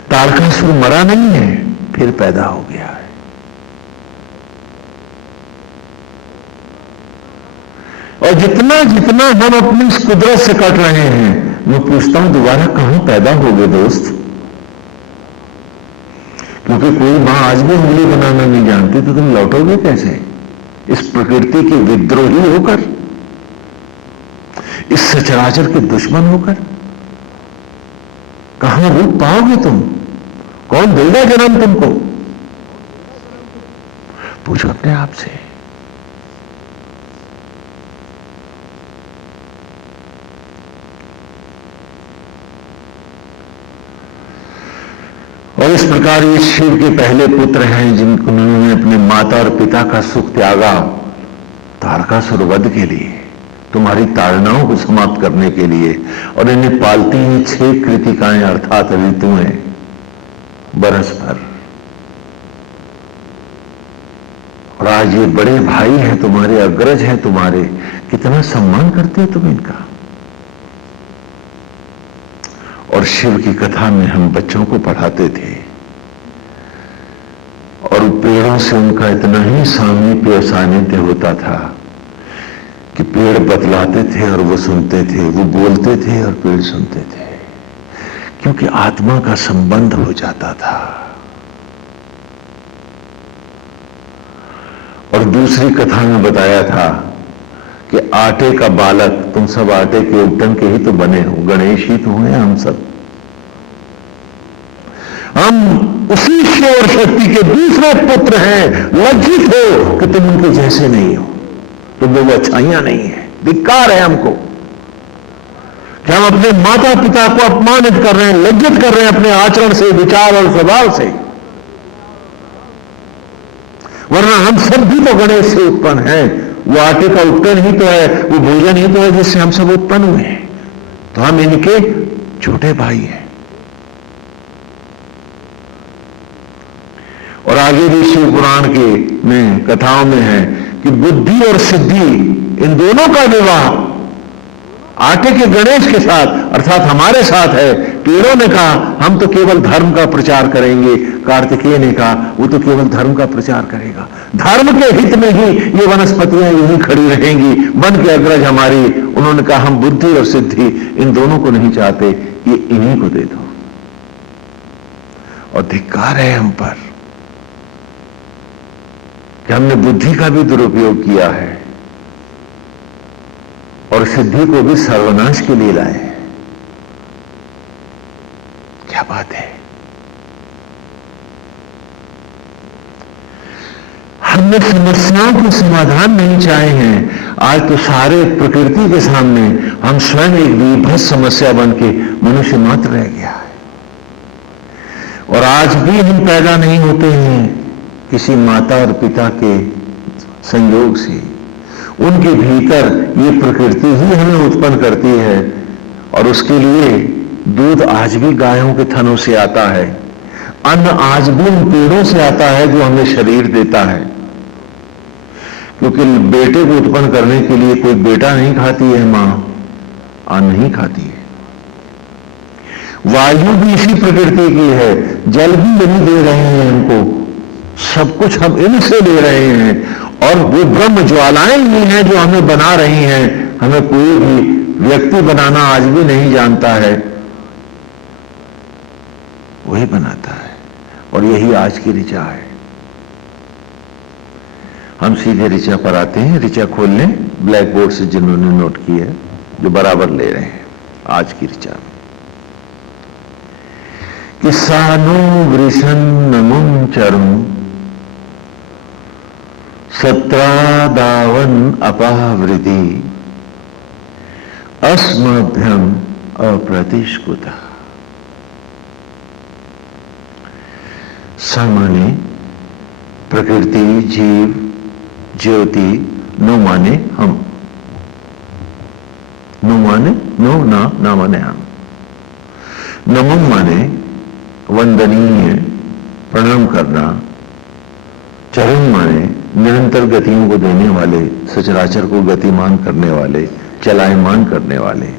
तारकासुर मरा नहीं है, फिर पैदा हो गया है। और जितना जितना हम अपनी इस कुदरत से कट रहे हैं, मैं पूछता हूं दोबारा कहां पैदा होगे दोस्त? क्योंकि कोई मां आज भी उंगली बनाना नहीं जानती, तो तुम लौटोगे कैसे? इस प्रकृति के विद्रोही होकर, इस सचराचर के दुश्मन होकर कहां रूप पाओगे तुम? कौन देगा जन्म तुमको? पूछो अपने आप से। और इस प्रकार ये शिव के पहले पुत्र हैं जिनको उन्होंने अपने माता और पिता का सुख त्यागा तारकासुर वध के लिए, तुम्हारी ताड़नाओं को समाप्त करने के लिए। और इन्हें पालती हैं 6 कृतिकाएं अर्थात ऋतुएं बरस भर। और आज ये बड़े भाई हैं तुम्हारे, अग्रज हैं तुम्हारे, कितना सम्मान करते हो तुम इनका। और शिव की कथा में हम बच्चों को पढ़ाते थे, और पेड़ों से उनका इतना ही सामीप्य और सानिध्य होता था कि पेड़ बतलाते थे और वो सुनते थे, वो बोलते थे और पेड़ सुनते थे, क्योंकि आत्मा का संबंध हो जाता था। और दूसरी कथा में बताया था कि आटे का बालक, तुम सब आटे के उपटन के ही तो बने हो, गणेश ही तो हुए हम सब। हम उसी ईश्वर शक्ति के दूसरे पुत्र हैं। लज्जित हो कि तुम उनके जैसे नहीं हो, तुम लोग अच्छाइयां नहीं है। धिक्कार है हमको कि हम अपने माता पिता को अपमानित कर रहे हैं, लज्जित कर रहे हैं अपने आचरण से, विचार और स्वभाव से। वरना हम सब भी तो गणेश से उत्पन्न हैं। वो आटे का उपटन ही तो है, वो भोजन ही तो है जिससे हम सब उत्पन्न हुए हैं। तो हम इनके छोटे भाई हैं। और आगे भी शिव पुराण के में कथाओं में है कि बुद्धि और सिद्धि, इन दोनों का विवाह आटे के गणेश के साथ अर्थात हमारे साथ है। पेड़ों ने कहा हम तो केवल धर्म का प्रचार करेंगे, कार्तिकेय ने कहा वो तो केवल धर्म का प्रचार करेगा। धर्म के हित में ही ये वनस्पतियां यहीं खड़ी रहेंगी, बन के अग्रज हमारी। उन्होंने कहा हम बुद्धि और सिद्धि इन दोनों को नहीं चाहते, ये इन्हीं को दे दो। और धिक्कार है हम पर कि हमने बुद्धि का भी दुरुपयोग किया है और सिद्धि को भी सर्वनाश के लिए लाए। क्या बात है। हमने समस्याओं के समाधान नहीं चाहे हैं। आज तो सारे प्रकृति के सामने हम स्वयं एक विभत्स समस्या बन के मनुष्य मात्र रह गया है। और आज भी हम पैदा नहीं होते हैं किसी माता और पिता के संयोग से। उनके भीतर ये प्रकृति ही हमें उत्पन्न करती है। और उसके लिए दूध आज भी गायों के थनों से आता है, अन्न आज भी उन पेड़ों से आता है जो हमें शरीर देता है। क्योंकि बेटे को उत्पन्न करने के लिए कोई बेटा नहीं खाती है मां, अन्न ही खाती है। वायु भी इसी प्रकृति की है, जल भी यही दे रहे हैं हमको, सब कुछ हम इनसे ले रहे हैं। और वो ब्रह्म ज्वालाएं ही हैं जो हमें बना रही हैं। हमें कोई भी व्यक्ति बनाना आज भी नहीं जानता है, वही बनाता है। और यही आज की ऋचा है। हम सीधे ऋचा पर आते हैं। ऋचा खोल लें ब्लैक बोर्ड से, जिन्होंने नोट की है, जो बराबर ले रहे हैं आज की ऋचा में। किसानो वृषन नमुम चरुम सत्रादावन अपावृति अस्मभ्यम अप्रतिष्कुता। सामान्य प्रकृति, जीव, ज्योति, नो माने हम, नो माने नो, ना माने हम। नमो माने वंदनीय, प्रणाम करना। चरण माने निरंतर गतियों को देने वाले, सचराचर को गतिमान करने वाले, चलायमान करने वाले।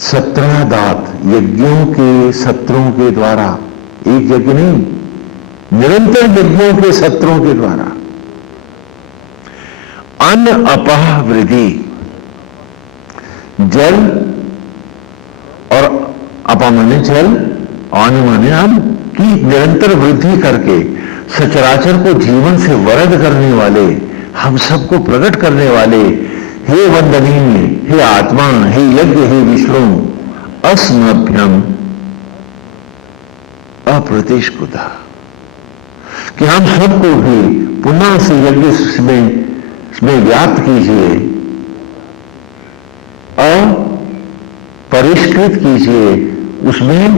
17 दात, यज्ञों के सत्रों के द्वारा, एक यज्ञ नहीं, निरंतर यज्ञों के सत्रों के द्वारा। अन्न अपह वृद्धि, जल और अपा माने जल, अन्न माने अन्न की निरंतर वृद्धि करके सचराचर को जीवन से वरद करने वाले, हम सबको प्रकट करने वाले, हे वंदनीय, हे आत्मा, हे यज्ञ, हे विष्णु, अस्मभ्यम अप्रतिष्कुता, कि हम सबको भी पुनः से यज्ञ में व्याप्त कीजिए, अपरिष्कृत कीजिए, उसमें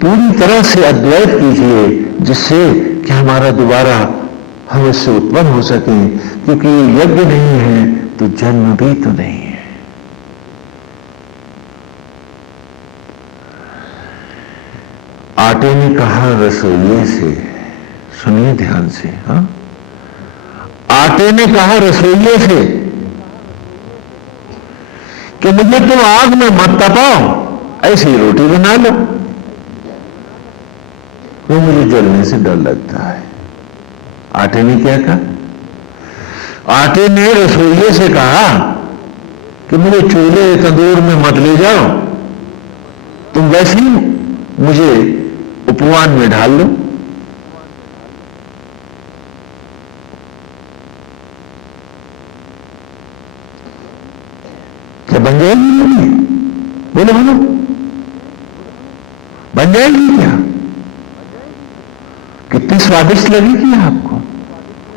पूरी तरह से अद्वैत कीजिए, जिससे कि हमारा दोबारा हम इससे उत्पन्न हो सके। क्योंकि यज्ञ नहीं है तो जन्म भी तो नहीं है। आटे ने कहा रसोइये से, सुनिए ध्यान से, हाँ, आटे ने कहा रसोइये से कि मुझे तुम आग में मत तपाओ, ऐसी रोटी बना लो, तो मुझे जलने से डर लगता है। आटे ने क्या कहा? आटे ने रसोइये से कहा कि मुझे चूल्हे तंदूर में मत ले जाओ, तुम वैसे ही मुझे उपवान में ढाल लो। क्या बन जाएगी? बोलो बोलो, बन जाएगी क्या? कितनी स्वादिष्ट लगेगी आपको,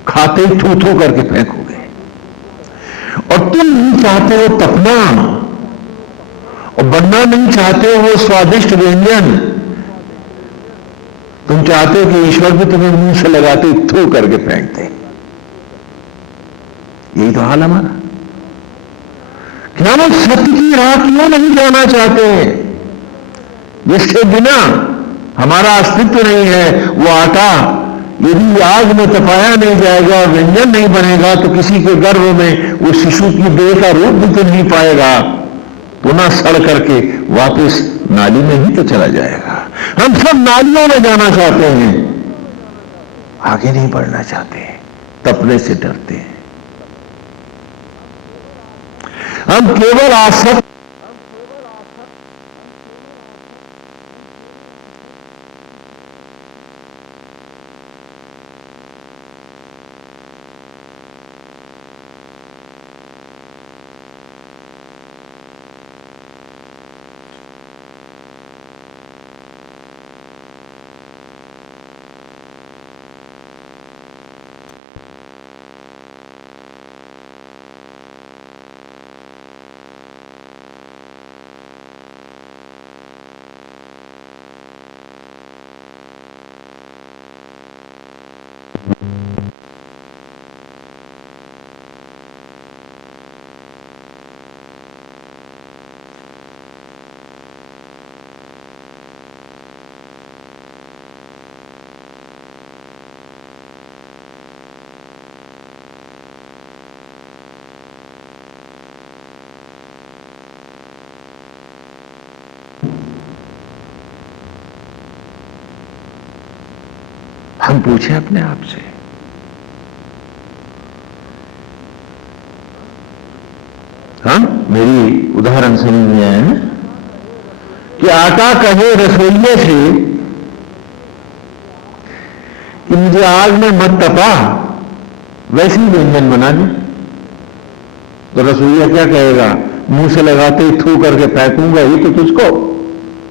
खाते ही थू थू करके फेंकोगे। और तुम नहीं चाहते हो तपना, और बनना नहीं चाहते हो वो स्वादिष्ट व्यंजन, तुम चाहते हो कि ईश्वर भी तुम्हें मुंह से लगाते थू करके फेंकते। यही तो हाल हमारा। क्या हम सत्य की राह क्यों नहीं जाना चाहते हैं, जिसके बिना हमारा अस्तित्व नहीं है? वो आटा यदि आग में तपाया नहीं जाएगा, व्यंजन नहीं बनेगा, तो किसी के गर्भ में वो शिशु की देह का रूप भी तो नहीं पाएगा, पुनः सड़ करके वापस नाली में ही तो चला जाएगा। हम सब नालियों में जाना चाहते हैं, आगे नहीं बढ़ना चाहते, तपने से डरते हैं। हम केवल आसक्त हम पूछे अपने आप से, हाँ मेरी उदाहरण समझ में आया है कि आटा कहे रसोइये से कि मुझे आग में मत तपा, वैसे ही व्यंजन बना दे, तो रसोइया क्या कहेगा? मुंह से लगाते ही थू करके फेंकूंगा ही तो तुझको,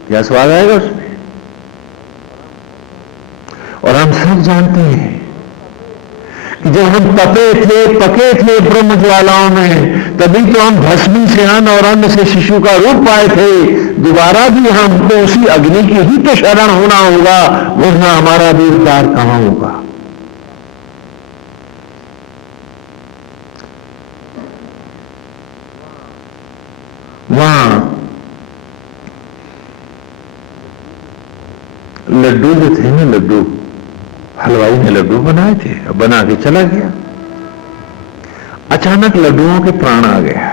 क्या स्वाद आएगा उसमें? और हम सब जानते हैं कि जब हम पके थे ब्रह्म ज्वालाओं में, तभी तो हम भस्मी से अन्न और अन्न से शिशु का रूप पाए थे। दोबारा भी हमको उसी अग्नि की ही तो शरण होना होगा, वरना हमारा भी उद्धार कहां होगा? वहां लड्डू जो थे ना, लड्डू हलवाई ने लड्डू बनाए थे, बना के चला गया। अचानक लड्डुओं के प्राण आ गया,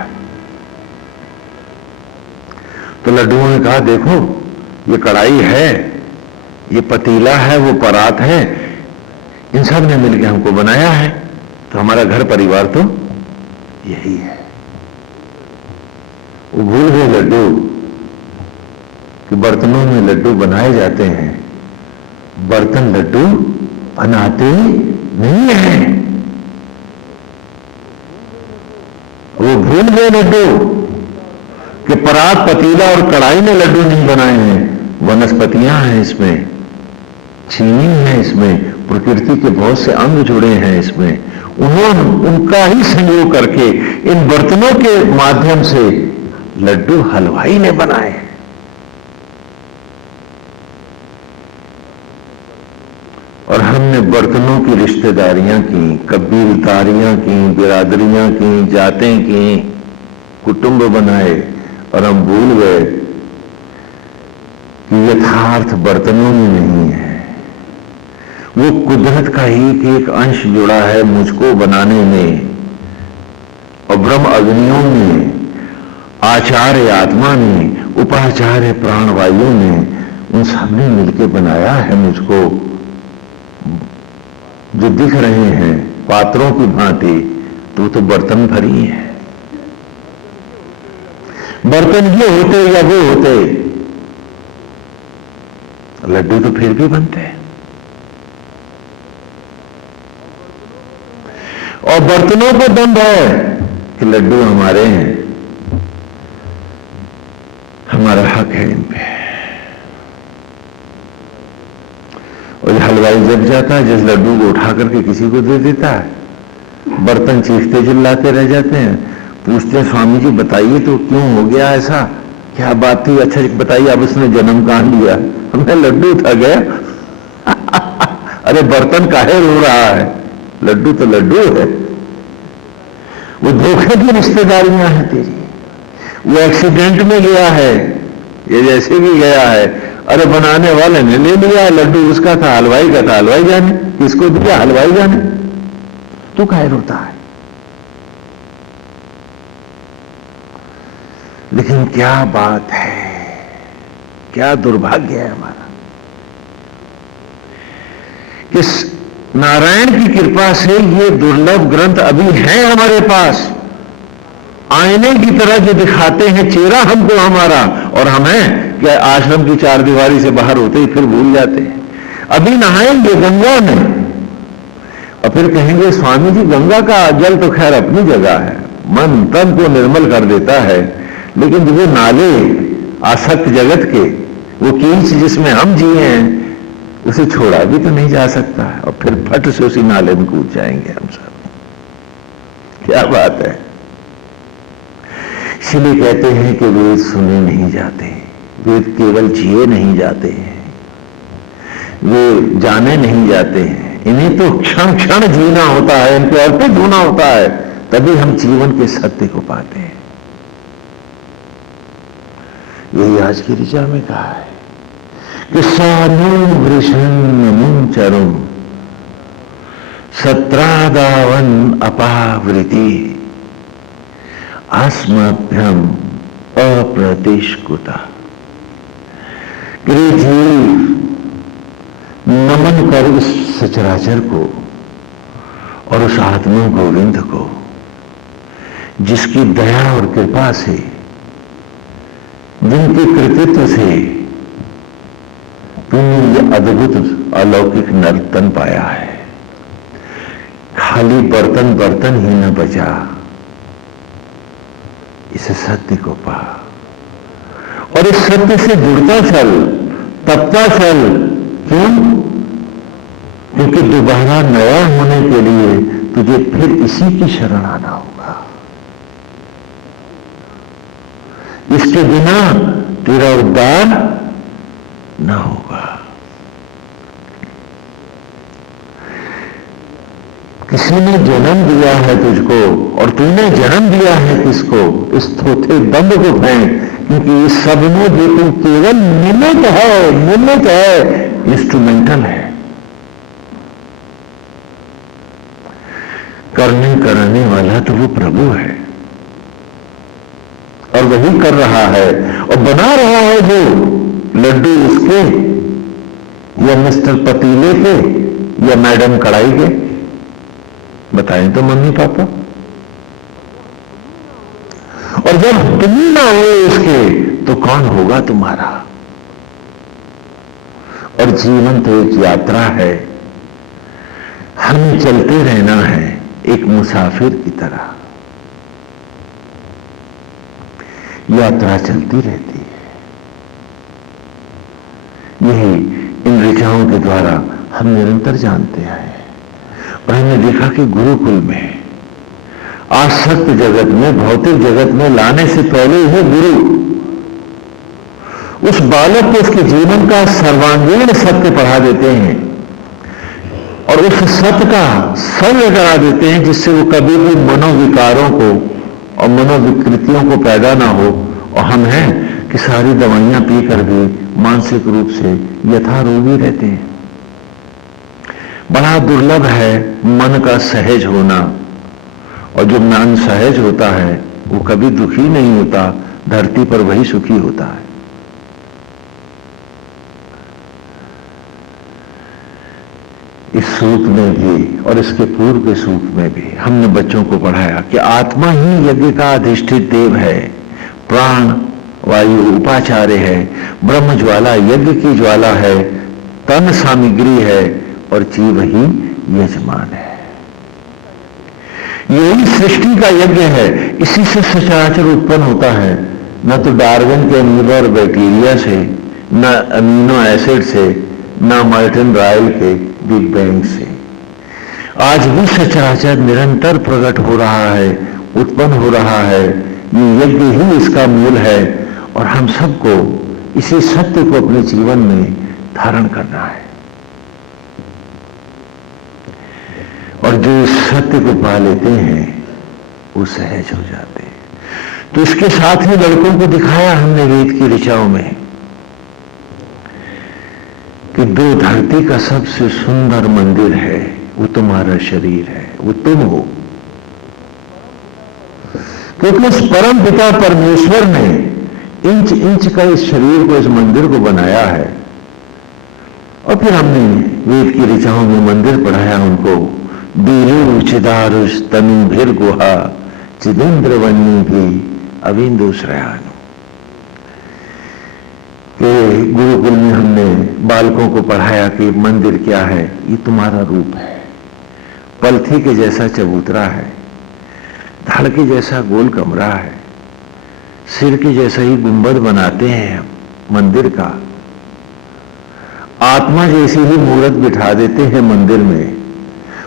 तो लड्डुओं ने कहा देखो ये कढ़ाई है, ये पतीला है, वो परात है, इन सब ने मिलकर हमको बनाया है, तो हमारा घर परिवार तो यही है। वो भूल गए लड्डू कि बर्तनों में लड्डू बनाए जाते हैं, बर्तन लड्डू बनाते नहीं है। वो भूल गए लड्डू कि परात, पतीला और कढ़ाई में लड्डू नहीं बनाए हैं, वनस्पतियां हैं इसमें, चीनी है इसमें, प्रकृति के बहुत से अंग जुड़े हैं इसमें। उन्होंने उनका ही संयोग करके इन बर्तनों के माध्यम से लड्डू हलवाई ने बनाए। और हमने बर्तनों की रिश्तेदारियां की, कबीलदारियां की, बिरादरियां की, जातें की, कुटुंब बनाए, और हम भूल गए कि यथार्थ बर्तनों में नहीं है, वो कुदरत का ही एक अंश जुड़ा है मुझको बनाने में। और ब्रह्म अग्नियों में, आचार्य आत्मा ने, उपाचार्य प्राणवायु ने, उन सबने मिलकर बनाया है मुझको। जो दिख रहे हैं पात्रों की भांति, तो बर्तन भरी है। बर्तन ये होते या वो होते, लड्डू तो फिर भी बनते हैं। और बर्तनों को दंड है कि लड्डू हमारे हैं, हमारा हक है इन पे। और हलवाई जब जाता है, जिस लड्डू को उठा करके किसी को दे देता है, बर्तन चीखते चिल्लाते रह जाते हैं। पूछते हैं स्वामी जी बताइए तो क्यों हो गया ऐसा, क्या बात थी, अच्छा बताइए अब उसने जन्म कहां लिया, हमने लड्डू था गया। अरे बर्तन काहे रो रहा है, लड्डू तो लड्डू है। वो धोखे की रिश्तेदारियां हैं तेरी, वो एक्सीडेंट में गया है, ये जैसे भी गया है, अरे बनाने वाले ने ले लिया लड्डू, उसका था, हलवाई का था, हलवाई जाने किसको दिया, हलवाई जाने, तू काहे रोता है। लेकिन क्या बात है, क्या दुर्भाग्य है हमारा कि नारायण की कृपा से ये दुर्लभ ग्रंथ अभी हैं हमारे पास, आईने की तरह जो दिखाते हैं चेहरा हमको हमारा, और हम हैं क्या आश्रम की चार दीवारी से बाहर होते ही फिर भूल जाते हैं। अभी नहाएंगे गंगा में और फिर कहेंगे स्वामी जी गंगा का जल तो खैर अपनी जगह है, मन तन को निर्मल कर देता है, लेकिन जो नाले आसक्त जगत के, वो कीच जिसमें हम जिए हैं, उसे छोड़ा भी तो नहीं जा सकता है, और फिर फट से उसी नाले में कूद जाएंगे हम सब। क्या बात है। इसलिए कहते हैं कि वेद सुने नहीं जाते, वेद केवल जिए नहीं जाते हैं, वे जाने नहीं जाते हैं, इन्हें तो क्षण क्षण जीना होता है, इनको अर्पित होना होता है, तभी हम जीवन के सत्य को पाते हैं। यही आज की ऋचा में कहा है कि सानु वृषण चरुम सत्रादावन अपावृति अस्मभ्यम अप्रतिष्कुता। जीव नमन कर उस सचराचर को और उस आत्मा गोविंद को, जिसकी दया और कृपा से, जिनके कृतित्व से तुमने ये अद्भुत अलौकिक नर्तन पाया है। खाली बर्तन बर्तन ही न बचा, इसे सत्य को पा, और इस सत्य से जुड़ता चल, तपता चल। क्यों? क्योंकि दोबारा नया होने के लिए तुझे फिर इसी की शरण आना होगा, इसके बिना तेरा उद्धार न होगा। किसी ने जन्म दिया है तुझको, और तूने जन्म दिया है किसको? इस थोथे दम्भ को फेंक, क्योंकि इस सब में जो तू केवल निमित्त है, इंस्ट्रूमेंटल है। करने कराने वाला तो वो प्रभु है, और वही कर रहा है और बना रहा है। जो लड्डू उसके, या मिस्टर पतीले के, या मैडम कढ़ाई के, बताएं तो मम्मी पापा। और जब तुम ना हो उसके, तो कौन होगा तुम्हारा? और जीवन तो एक यात्रा है, हमें चलते रहना है एक मुसाफिर की तरह। यात्रा चलती रहती है। यही इन ऋचाओं के द्वारा हम निरंतर जानते हैं। और हमने देखा कि गुरुकुल में, आसक्त जगत में, भौतिक जगत में लाने से पहले ही गुरु उस बालक को उसके जीवन का सर्वांगीण सत्य पढ़ा देते हैं, और उस सत्य का सर्व करा देते हैं, जिससे वो कभी भी मनोविकारों को और मनोविकृतियों को पैदा ना हो। और हम हैं कि सारी दवाइयां पीकर भी मानसिक रूप से यथारोगी रहते हैं। बड़ा दुर्लभ है मन का सहज होना, और जो मन सहज होता है वो कभी दुखी नहीं होता, धरती पर वही सुखी होता है। इस सूक्त में भी और इसके पूर्व के सूक्त में भी हमने बच्चों को पढ़ाया कि आत्मा ही यज्ञ का अधिष्ठित देव है, प्राण वायु उपाचार्य है, ब्रह्म ज्वाला यज्ञ की ज्वाला है, तन सामग्री है और जीव ही यजमान है। यही सृष्टि का यज्ञ है, इसी से सचराचर उत्पन्न होता है, न तो डार्विन के अमीबा और बैक्टीरिया से, न अमीनो एसिड से, न मार्टिन रायल के बिग बैंग से। आज भी सचराचर निरंतर प्रकट हो रहा है, उत्पन्न हो रहा है। ये यज्ञ ही इसका मूल है और हम सबको इसी सत्य को अपने जीवन में धारण करना है। और जो इस सत्य को पा लेते हैं वो सहज हो जाते हैं। तो इसके साथ ही लड़कों को दिखाया हमने वेद की ऋचाओं में कि दो धरती का सबसे सुंदर मंदिर है, वो तुम्हारा शरीर है, वो तुम हो। क्योंकि उस परम पिता परमेश्वर ने इंच इंच का इस शरीर को, इस मंदिर को बनाया है। और फिर हमने वेद की ऋचाओं में मंदिर पढ़ाया उनको, बीरु चिदारुष तनु भीर गुहा चिदेंद्र वन्नी भी अविंदु श्रयानु। गुरुकुल में हमने बालकों को पढ़ाया कि मंदिर क्या है, ये तुम्हारा रूप है। पलथी के जैसा चबूतरा है, धड़ के जैसा गोल कमरा है, सिर के जैसा ही गुंबद बनाते हैं मंदिर का, आत्मा जैसी ही मूर्त बिठा देते हैं मंदिर में।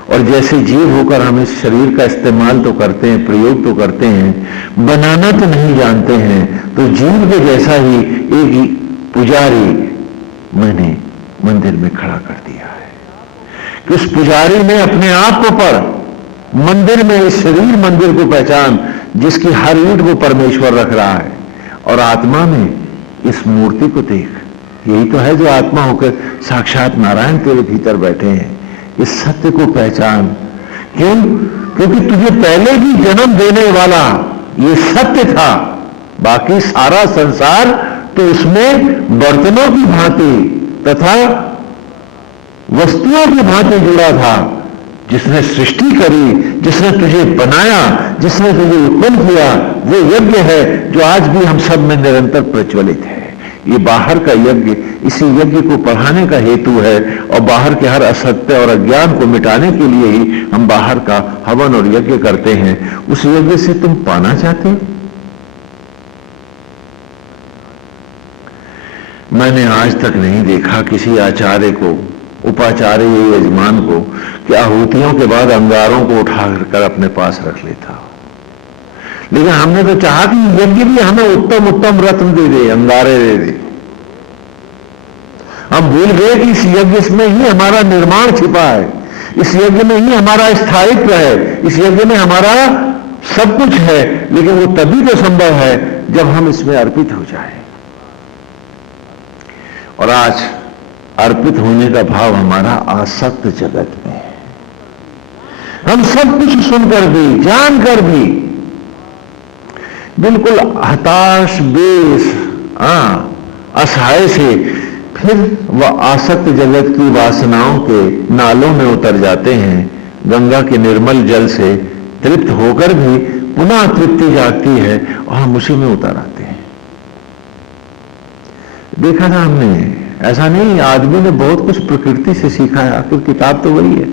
और जैसे जीव होकर हम इस शरीर का इस्तेमाल तो करते हैं, प्रयोग तो करते हैं, बनाना तो नहीं जानते हैं। तो जीव के जैसा ही एक पुजारी मैंने मंदिर में खड़ा कर दिया है कि उस पुजारी ने अपने आप को पर मंदिर में, इस शरीर मंदिर को पहचान, जिसकी हर ईंट वो परमेश्वर रख रहा है, और आत्मा में इस मूर्ति को देख। यही तो है जो आत्मा होकर साक्षात नारायण तेरे भीतर बैठे हैं। इस सत्य को पहचान। क्यों? क्योंकि तुझे पहले भी जन्म देने वाला ये सत्य था। बाकी सारा संसार तो उसमें बर्तनों की भांति तथा वस्तुओं की भांति जुड़ा था। जिसने सृष्टि करी, जिसने तुझे बनाया, जिसने तुझे उत्पन्न किया, वो यज्ञ है जो आज भी हम सब में निरंतर प्रज्वलित है। ये बाहर का यज्ञ इसी यज्ञ को पढ़ाने का हेतु है, और बाहर के हर असत्य और अज्ञान को मिटाने के लिए ही हम बाहर का हवन और यज्ञ करते हैं। उस यज्ञ से तुम पाना चाहते हो? मैंने आज तक नहीं देखा किसी आचार्य को, उपाचार्य या यजमान को कि आहुतियों के बाद अंगारों को उठाकर अपने पास रख लेता। लेकिन हमने तो चाहा कि यज्ञ भी हमें उत्तम उत्तम रत्न दे दे, अंगारे दे दे। हम भूल गए कि इस यज्ञ में ही हमारा निर्माण छिपा है, इस यज्ञ में ही हमारा स्थायित्व है, इस यज्ञ में हमारा सब कुछ है। लेकिन वो तभी तो संभव है जब हम इसमें अर्पित हो जाएं। और आज अर्पित होने का भाव हमारा आसक्त जगत में है। हम सब कुछ सुनकर भी, जानकर भी बिल्कुल हताश, बेस, असहाय से फिर वह आसक्त जगत की वासनाओं के नालों में उतर जाते हैं। गंगा के निर्मल जल से तृप्त होकर भी पुनः तृप्ति जागती है और हम उसी में उतर आते हैं। देखा था हमने, ऐसा नहीं आदमी ने बहुत कुछ प्रकृति से सीखा है, आखिर किताब तो वही है।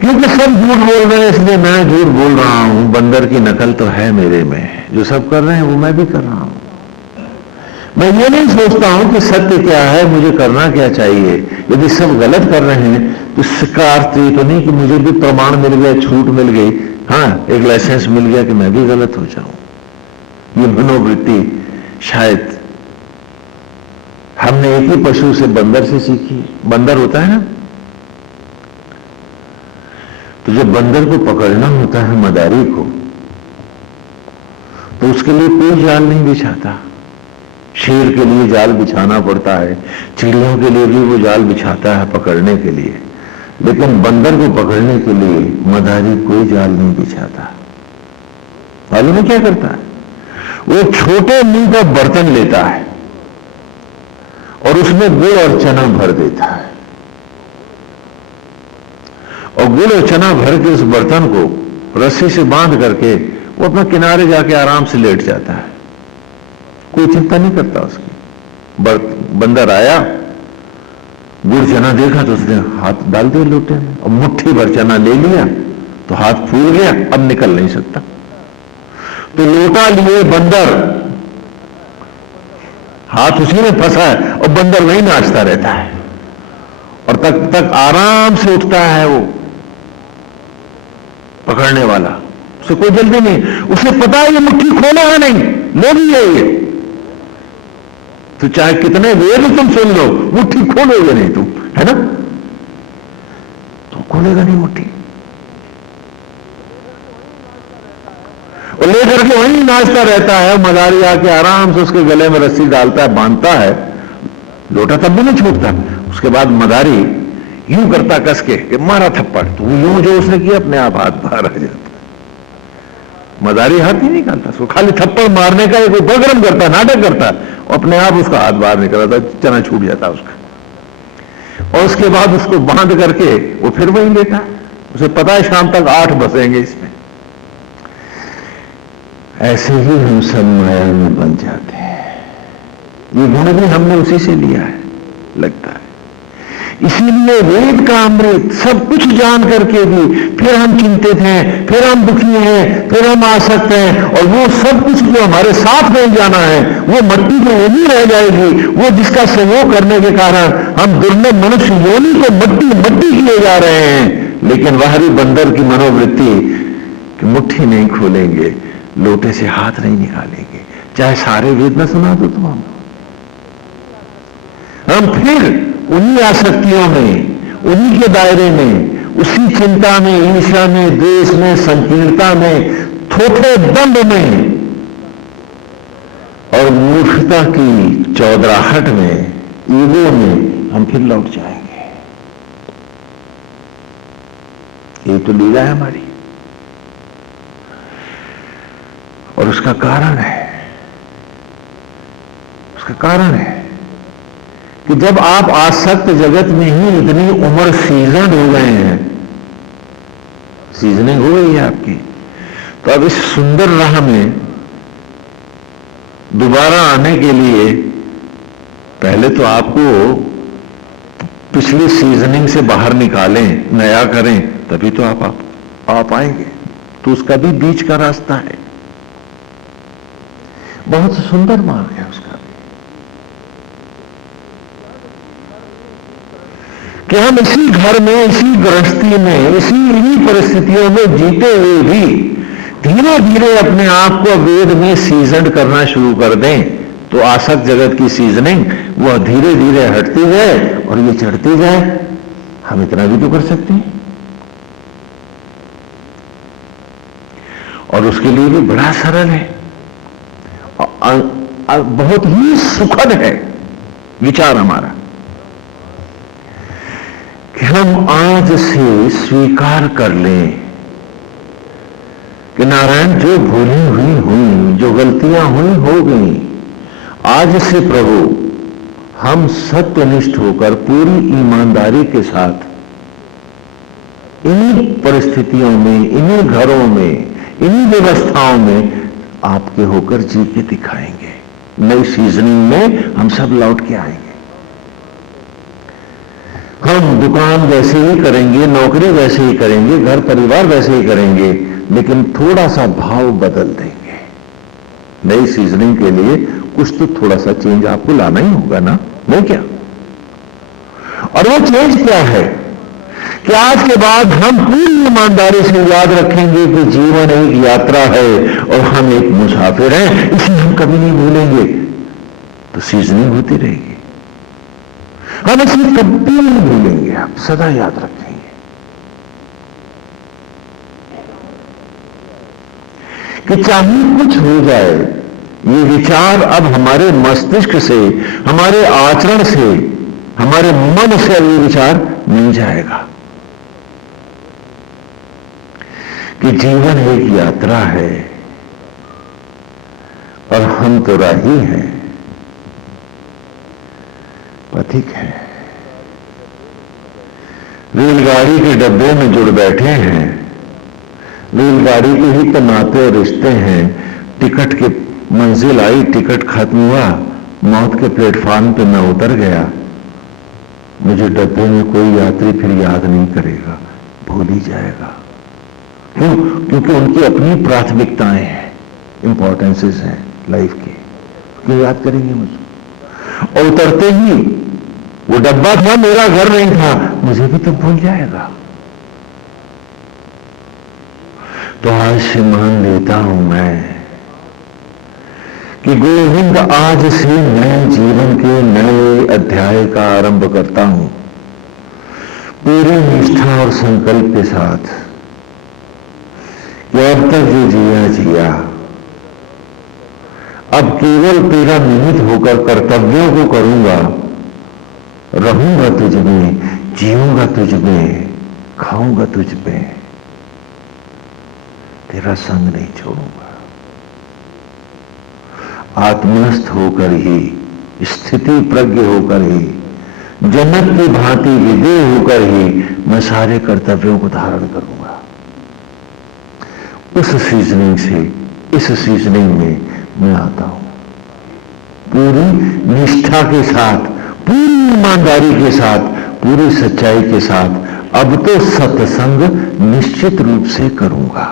क्योंकि सब झूठ बोल रहे हैं इसलिए मैं झूठ बोल रहा हूं। बंदर की नकल तो है मेरे में, जो सब कर रहे हैं वो मैं भी कर रहा हूं। मैं ये नहीं सोचता हूं कि सत्य क्या है, मुझे करना क्या चाहिए। यदि सब गलत कर रहे हैं तो इसका अर्थ ये तो नहीं कि मुझे भी प्रमाण मिल गया, छूट मिल गई, एक लाइसेंस मिल गया कि मैं भी गलत हो जाऊं। ये मनोवृत्ति शायद हमने एक ही पशु से, बंदर से सीखी। बंदर होता है ना, तो जब बंदर को पकड़ना होता है मदारी को, तो उसके लिए कोई जाल नहीं बिछाता। शेर के लिए जाल बिछाना पड़ता है, चिड़ियों के लिए भी वो जाल बिछाता है पकड़ने के लिए। लेकिन बंदर को पकड़ने के लिए मदारी कोई जाल नहीं बिछाता। मालूम है क्या करता है? वो छोटे मुंह का बर्तन लेता है और उसमें गुड़ और चना भर देता है और गुड़ और चना भर के उस बर्तन को रस्सी से बांध करके वो अपना किनारे जाके आराम से लेट जाता है, कोई चिंता नहीं करता उसकी। बंदर आया, गुड़ चना देखा तो उसने हाथ डाल दिया लोटे में और मुट्ठी भर चना ले लिया तो हाथ फूल गया, अब निकल नहीं सकता। तो लोटा लिए बंदर, हाथ उसी में फंसा है और बंदर वहीं नाचता रहता है और तक तक आराम से उठता है वो पकड़ने वाला, उसे कोई जल्दी नहीं, उसे पता है ये मुट्ठी खोला है नहीं, लो भी है ये, तो चाहे कितने वेद तुम सुन लो मुट्ठी खोलोगे नहीं तुम, है ना, तो खोलेगा नहीं मुट्ठी। और लेकर के वहीं नाचता रहता है, मदारी आके आराम से उसके गले में रस्सी डालता है, बांधता है, लोटा तब भी नहीं छूटता। उसके बाद मदारी यूं करता कस के कि मारा थप्पड़, तो यूं जो उसने किया अपने आप हाथ बाहर आ जाता। मदारी हाथ ही नहीं निकालता, उसको खाली थप्पड़ मारने का एक उपक्रम करता, नाटक करता, और अपने आप उसका हाथ बाहर निकल आता, चना छूट जाता उसका। और उसके बाद उसको बांध करके वो फिर वहीं लेटा है, उसे पता है शाम तक 8 बसेंगे इसमें। ऐसे ही हम सब माया में बन जाते हैं। ये गुण भी हमने उसी से लिया है लगता है। इसीलिए वेद का अमृत सब कुछ जान करके भी फिर हम चिंतित हैं, फिर हम दुखी हैं, फिर हम आसक्त हैं, और वो सब कुछ जो हमारे साथ नहीं जाना है वो मट्टी में वही रह जाएगी। वो जिसका सहयोग करने के कारण हम दुर्लभ मनुष्य योनि को मट्टी मट्टी किए जा रहे हैं, लेकिन बाहरी बंदर की मनोवृत्ति कि मुट्ठी नहीं खोलेंगे, लोटे से हाथ नहीं निकालेंगे, चाहे सारे वेद न सुना दो तुम। हम फिर उन्हीं आसक्तियों में, उन्हीं के दायरे में, उसी चिंता में, ईर्ष्या में, द्वेष में, संकीर्णता में, थोथे दंड में और मूर्खता की चौधराहट में, ईगो में हम फिर लौट जाएंगे। ये तो लीला है हमारी, और उसका कारण है कि जब आप आसक्त जगत में ही इतनी उम्र सीजन हो गए हैं, सीजनिंग हो गई है आपकी, तो अब इस सुंदर राह में दोबारा आने के लिए पहले तो आपको पिछली सीजनिंग से बाहर निकालें, नया करें, तभी तो आप आएंगे। तो उसका भी बीच का रास्ता है, बहुत सुंदर मार्ग है उसका कि हम इसी घर में, इसी गृहस्थी में, इन्हीं परिस्थितियों में जीते हुए भी धीरे धीरे अपने आप को वेद में सीजन करना शुरू कर दें, तो आसक्त जगत की सीजनिंग वह धीरे धीरे हटती जाए और ये चढ़ती जाए। हम इतना भी तो कर सकते हैं, और उसके लिए भी बड़ा सरल है, बहुत ही सुखद है विचार हमारा कि हम आज से स्वीकार कर लें कि नारायण जो भूलें हुई, जो गलतियां हुई हो गई, आज से प्रभु हम सत्यनिष्ठ होकर पूरी ईमानदारी के साथ इन्हीं परिस्थितियों में, इन्हीं घरों में, इन्हीं व्यवस्थाओं में आपके होकर जी के दिखाएंगे। नई सीजनिंग में हम सब लौट के आएंगे। हम दुकान वैसे ही करेंगे, नौकरी वैसे ही करेंगे, घर परिवार वैसे ही करेंगे, लेकिन थोड़ा सा भाव बदल देंगे। नई सीजनिंग के लिए कुछ तो थोड़ा सा चेंज आपको लाना ही होगा ना, नहीं क्या? और वो चेंज क्या है कि आज के बाद हम पूरी ईमानदारी से याद रखेंगे कि जीवन एक यात्रा है और हम एक मुसाफिर हैं, इसे हम कभी नहीं भूलेंगे, तो सीजनिंग होती रहेगी। हम इसे कभी नहीं भूलेंगे, आप सदा याद रखेंगे कि चाहे कुछ हो जाए, ये विचार अब हमारे मस्तिष्क से, हमारे आचरण से, हमारे मन से अब ये विचार नहीं जाएगा कि जीवन एक यात्रा है और हम तो राही हैं, पथिक है। रेलगाड़ी के डब्बे में जुड़ बैठे हैं, रेलगाड़ी के ही तो नाते और रिश्ते हैं। टिकट की मंजिल आई, टिकट खत्म हुआ, मौत के प्लेटफॉर्म पे मैं उतर गया। मुझे डब्बे में कोई यात्री फिर याद नहीं करेगा, भूल ही जाएगा। क्यों? क्योंकि उनकी अपनी प्राथमिकताएं हैं, इंपॉर्टेंसेस हैं लाइफ की। क्यों याद करेंगे मुझे? और उतरते ही वो डब्बा था, मेरा घर नहीं था, मुझे भी तो भूल जाएगा। तो आज से मान लेता हूं मैं कि गोविंद आज से नए जीवन के नए अध्याय का आरंभ करता हूं, पूरी निष्ठा और संकल्प के साथ कि अब तक जो जिया जिया, अब केवल तेरा निमित्त होकर कर्तव्यों को करूंगा, रहूंगा तुझ में, जीऊंगा तुझ में, खाऊंगा तुझ में, तेरा संग नहीं छोड़ूंगा। आत्मस्थ होकर ही, स्थिति प्रज्ञ होकर ही, जनक की भांति विदेह होकर ही मैं सारे कर्तव्यों को धारण करूंगा। उस सीजनिंग से इस सीजनिंग में मैं आता हूं, पूरी निष्ठा के साथ, पूरी ईमानदारी के साथ, पूरी सच्चाई के साथ। अब तो सत्संग निश्चित रूप से करूंगा।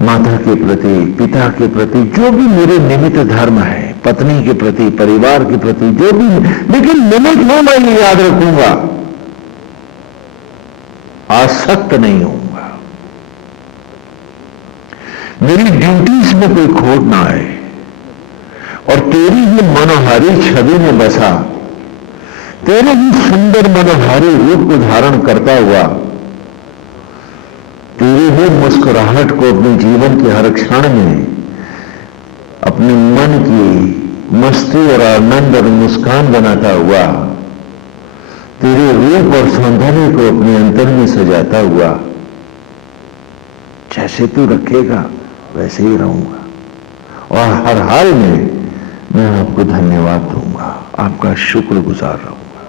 माता के प्रति, पिता के प्रति, जो भी मेरे निमित्त धर्म है, पत्नी के प्रति, परिवार के प्रति, जो भी, लेकिन निमित्त में मैं ये याद रखूंगा, आसक्त नहीं होऊंगा। मेरी ड्यूटीज में कोई खोट ना आए और तेरी ही मनोहारी छवि में बसा, तेरे ही सुंदर मनोहारी रूप को धारण करता हुआ, तेरी ही मुस्कुराहट को अपने जीवन के हर क्षण में अपने मन की मस्ती और आनंद और मुस्कान बनाता हुआ, तेरे रूप और सौंदर्य को अपने अंतर में सजाता हुआ, जैसे तू रखेगा वैसे ही रहूंगा। और हर हाल में मैं आपको धन्यवाद दूंगा, आपका शुक्रगुजार रहूंगा।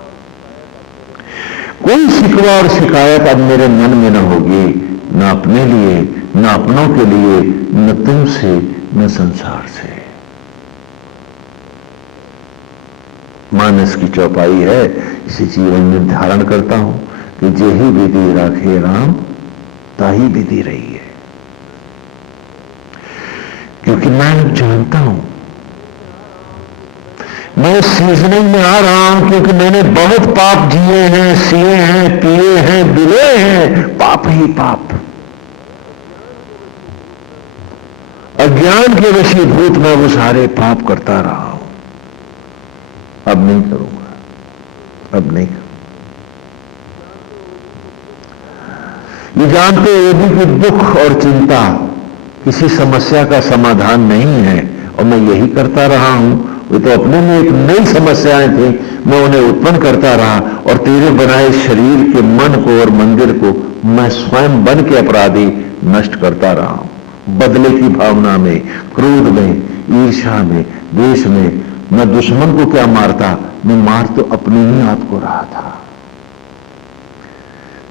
कोई शिकवा और शिकायत अब मेरे मन में न होगी, न अपने लिए, न अपनों के लिए, न तुमसे, न संसार से। मानस की चौपाई है, इसी जीवन में धारण करता हूं कि जेहि विधि राखे राम, ताही विधि रही है। क्योंकि मैं जानता हूं, मैं सीजनिंग में आ रहा हूं, क्योंकि मैंने बहुत पाप जिए हैं, सिए हैं, पिए हैं, बिले हैं, पाप ही पाप। अज्ञान के वशीभूत मैं वो सारे पाप करता रहा हूं। अब नहीं करूंगा, अब नहीं करूंगा। ये जानते हुए भी कि दुख और चिंता किसी समस्या का समाधान नहीं है, और मैं यही करता रहा हूं। वो तो अपने में एक नई समस्याएं थी, मैं उन्हें उत्पन्न करता रहा, और तेरे बनाए शरीर के मन को और मंदिर को मैं स्वयं बन के अपराधी नष्ट करता रहा हूं। बदले की भावना में, क्रोध में, ईर्ष्या में, द्वेष में मैं दुश्मन को क्या मारता, मैं मार तो अपने ही आप को रहा था।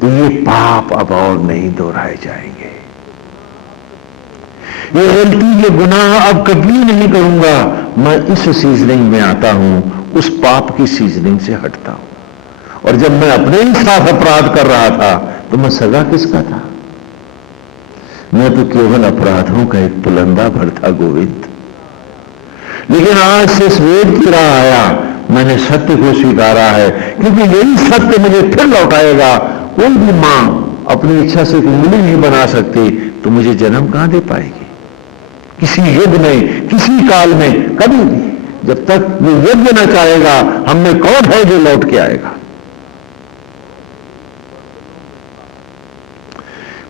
तो ये पाप अब और नहीं दोहराए जाएंगे। ये गलती, ये गुनाह अब कभी नहीं करूंगा। मैं इस सीजनिंग में आता हूं, उस पाप की सीजनिंग से हटता हूं। और जब मैं अपने ही साथ अपराध कर रहा था, तो मैं सगा किसका था? मैं तो केवल अपराधों का एक पुलंदा भर था, गोविंद। लेकिन आज से इस वेद की राह आया, मैंने सत्य को स्वीकारा है, क्योंकि यही सत्य मुझे फिर लौटाएगा। कोई भी मां अपनी इच्छा से उंगली नहीं बना सकती, तो मुझे जन्म कहां दे पाएगी? किसी युग में, किसी काल में, कभी भी। जब तक वो यज्ञ न चाहेगा, हम में कौन है जो लौट के आएगा?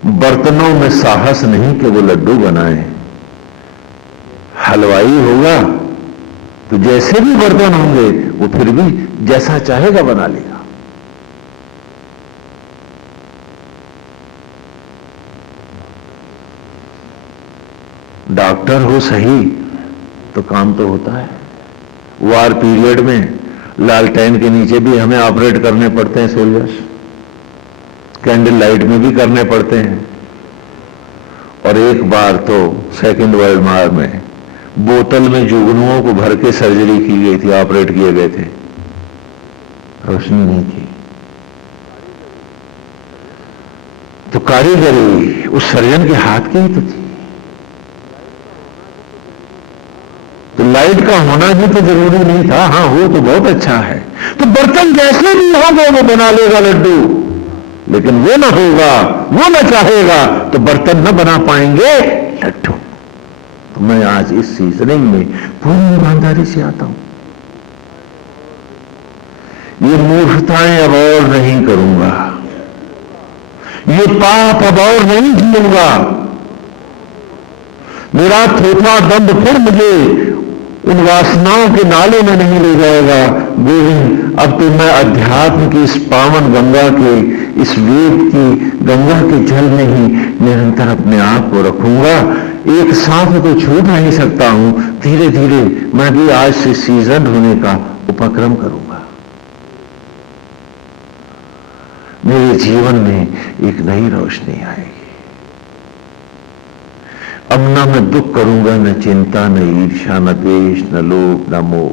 बर्तनों में साहस नहीं कि वो लड्डू बनाए। हलवाई होगा तो जैसे भी बर्तन होंगे, वो फिर भी जैसा चाहेगा बना लेगा। डॉक्टर हो सही तो काम तो होता है। वार पीरियड में लालटेन के नीचे भी हमें ऑपरेट करने पड़ते हैं सोल्जर्स, कैंडल लाइट में भी करने पड़ते हैं। और एक बार तो सेकेंड वर्ल्ड वॉर में बोतल में जुगनुओं को भर के सर्जरी की गई थी, ऑपरेट किए गए थे, रोशनी नहीं थी। तो कारीगरी उस सर्जन के हाथ की ही तो थी। तो लाइट का होना भी तो जरूरी नहीं था। हाँ, हो तो बहुत अच्छा है। तो बर्तन जैसे भी होगा वो बना लेगा लड्डू, लेकिन वो ना होगा, वो ना चाहेगा तो बर्तन ना बना पाएंगे लड्डू। तो मैं आज इस सीजनिंग में पूरी ईमानदारी से आता हूं। ये मूर्खताएं अब और नहीं करूंगा, ये पाप अब और नहीं झूलूंगा। मेरा थोथा दंड फिर मुझे उन वासनाओं के नाले में नहीं ले जाएगा। गोविंद, अब तो मैं अध्यात्म की इस पावन गंगा के, इस वेद की गंगा के जल में ही निरंतर अपने आप को रखूंगा। एक साथ तो छूट नहीं सकता हूं। धीरे धीरे मैं भी आज से सीजन होने का उपक्रम करूंगा। मेरे जीवन में एक नई रोशनी आएगी। अब न मैं दुख करूंगा, न चिंता, न ईर्ष्या, न द्वेष, न लोभ, न मोह,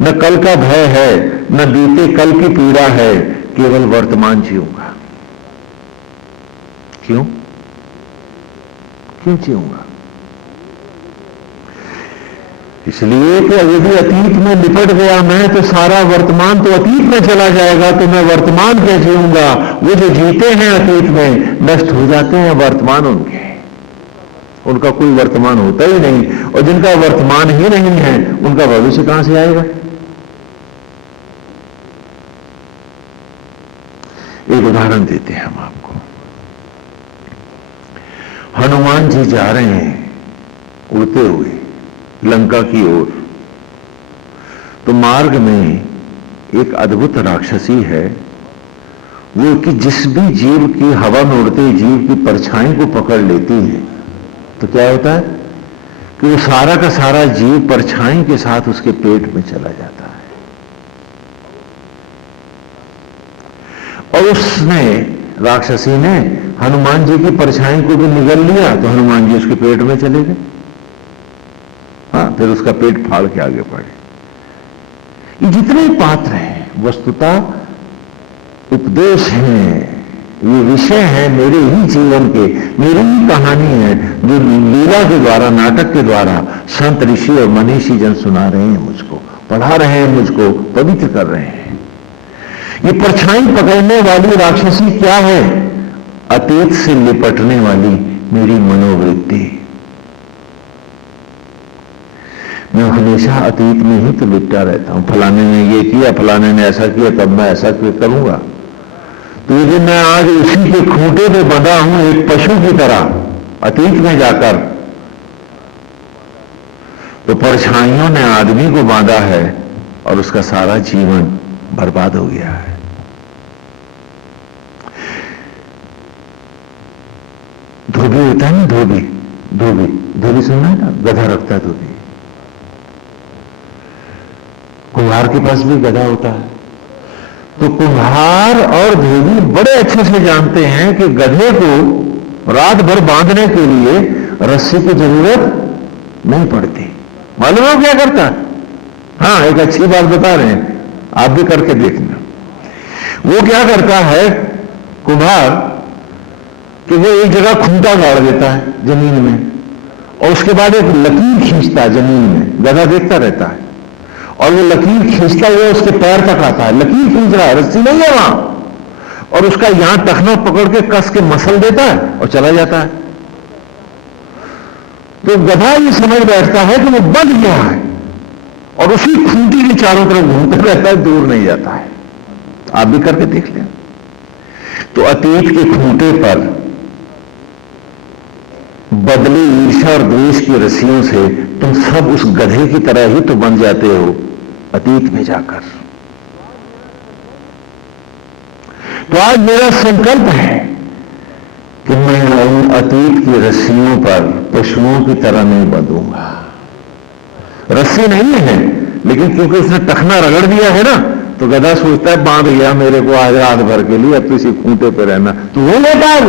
न कल का भय है, न बीते कल की पीड़ा है। केवल वर्तमान जीऊंगा। क्यों जीऊंगा? इसलिए कि यदि अतीत में लिपट गया मैं, तो सारा वर्तमान तो अतीत में चला जाएगा। तो मैं वर्तमान क्या जीऊंगा? वो जो जीते हैं अतीत में नष्ट हो जाते हैं वर्तमान उनके, उनका कोई वर्तमान होता ही नहीं। और जिनका वर्तमान ही नहीं है उनका भविष्य कहां से आएगा? एक उदाहरण देते हैं हम आपको। हनुमान जी जा रहे हैं उड़ते हुए लंका की ओर। तो मार्ग में एक अद्भुत राक्षसी है, वो कि जिस भी जीव की, हवा में उड़ते जीव की परछाई को पकड़ लेती है, तो क्या होता है कि वो सारा का सारा जीव परछाई के साथ उसके पेट में चला जाता है। और उसने, राक्षसी ने हनुमान जी की परछाई को भी निगल लिया, तो हनुमान जी उसके पेट में चले गए। हाँ, फिर उसका पेट फाड़ के आगे बढ़े। ये जितने पात्र हैं वस्तुतः उपदेश हैं, ये विषय है मेरे ही जीवन के, मेरी ही कहानी है, जो लीला के द्वारा, नाटक के द्वारा संत ऋषि और मनीषी जन सुना रहे हैं मुझको, पढ़ा रहे हैं मुझको, पवित्र कर रहे हैं। ये परछाई पकड़ने वाली राक्षसी क्या है? अतीत से निपटने वाली मेरी मनोवृत्ति। मैं हमेशा अतीत में ही तो लिपटा रहता हूं। फलाने ने ये किया, फलाने ने ऐसा किया, तब मैं ऐसा करूंगा। तो यदि मैं आज उसी के खूंटे पे बंधा हूं एक पशु की तरह अतीत में जाकर, तो परछाइयों ने आदमी को बांधा है और उसका सारा जीवन बर्बाद हो गया है। धोबी होता है ना, धोबी सुनना है ना, गधा रखता है धोबी। कुम्हार के पास भी गधा होता है। तो कुम्हार और धोबी बड़े अच्छे से जानते हैं कि गधे को रात भर बांधने के लिए रस्सी की जरूरत नहीं पड़ती। मालूम है क्या करता है? हाँ, एक अच्छी बात बता रहे हैं, आप भी करके देखना। वो क्या करता है कुम्हार कि वो एक जगह खूंटा गाड़ देता है जमीन में, और उसके बाद एक लकीर खींचता है जमीन में। गधा देखता रहता है और वो लकीर खींचता हुआ उसके पैर तक आता है। लकीर खींच रहा है, रस्सी नहीं है वहां, और उसका यहां टखना पकड़ के कस के मसल देता है और चला जाता है। तो गधा ये समझ बैठता है कि वो बंध गया है और उसी खूंटी के चारों तरफ घूमता रहता है, दूर नहीं जाता है। आप भी करके देख लें। तो अतीत के खूंटे पर बदले ईर्ष्या और द्वेष की रस्सियों से तुम सब उस गधे की तरह ही तो बन जाते हो अतीत में जाकर। तो आज मेरा संकल्प है कि मैं उन अतीत की रस्सियों पर पशुओं की तरह नहीं बंधूंगा। रस्सी नहीं है, लेकिन क्योंकि उसने टखना रगड़ दिया है ना, तो गधा सोचता है बांध गया मेरे को आज रात भर के लिए, अब तो इसी खूंटे पे रहना, तो वो लेता है।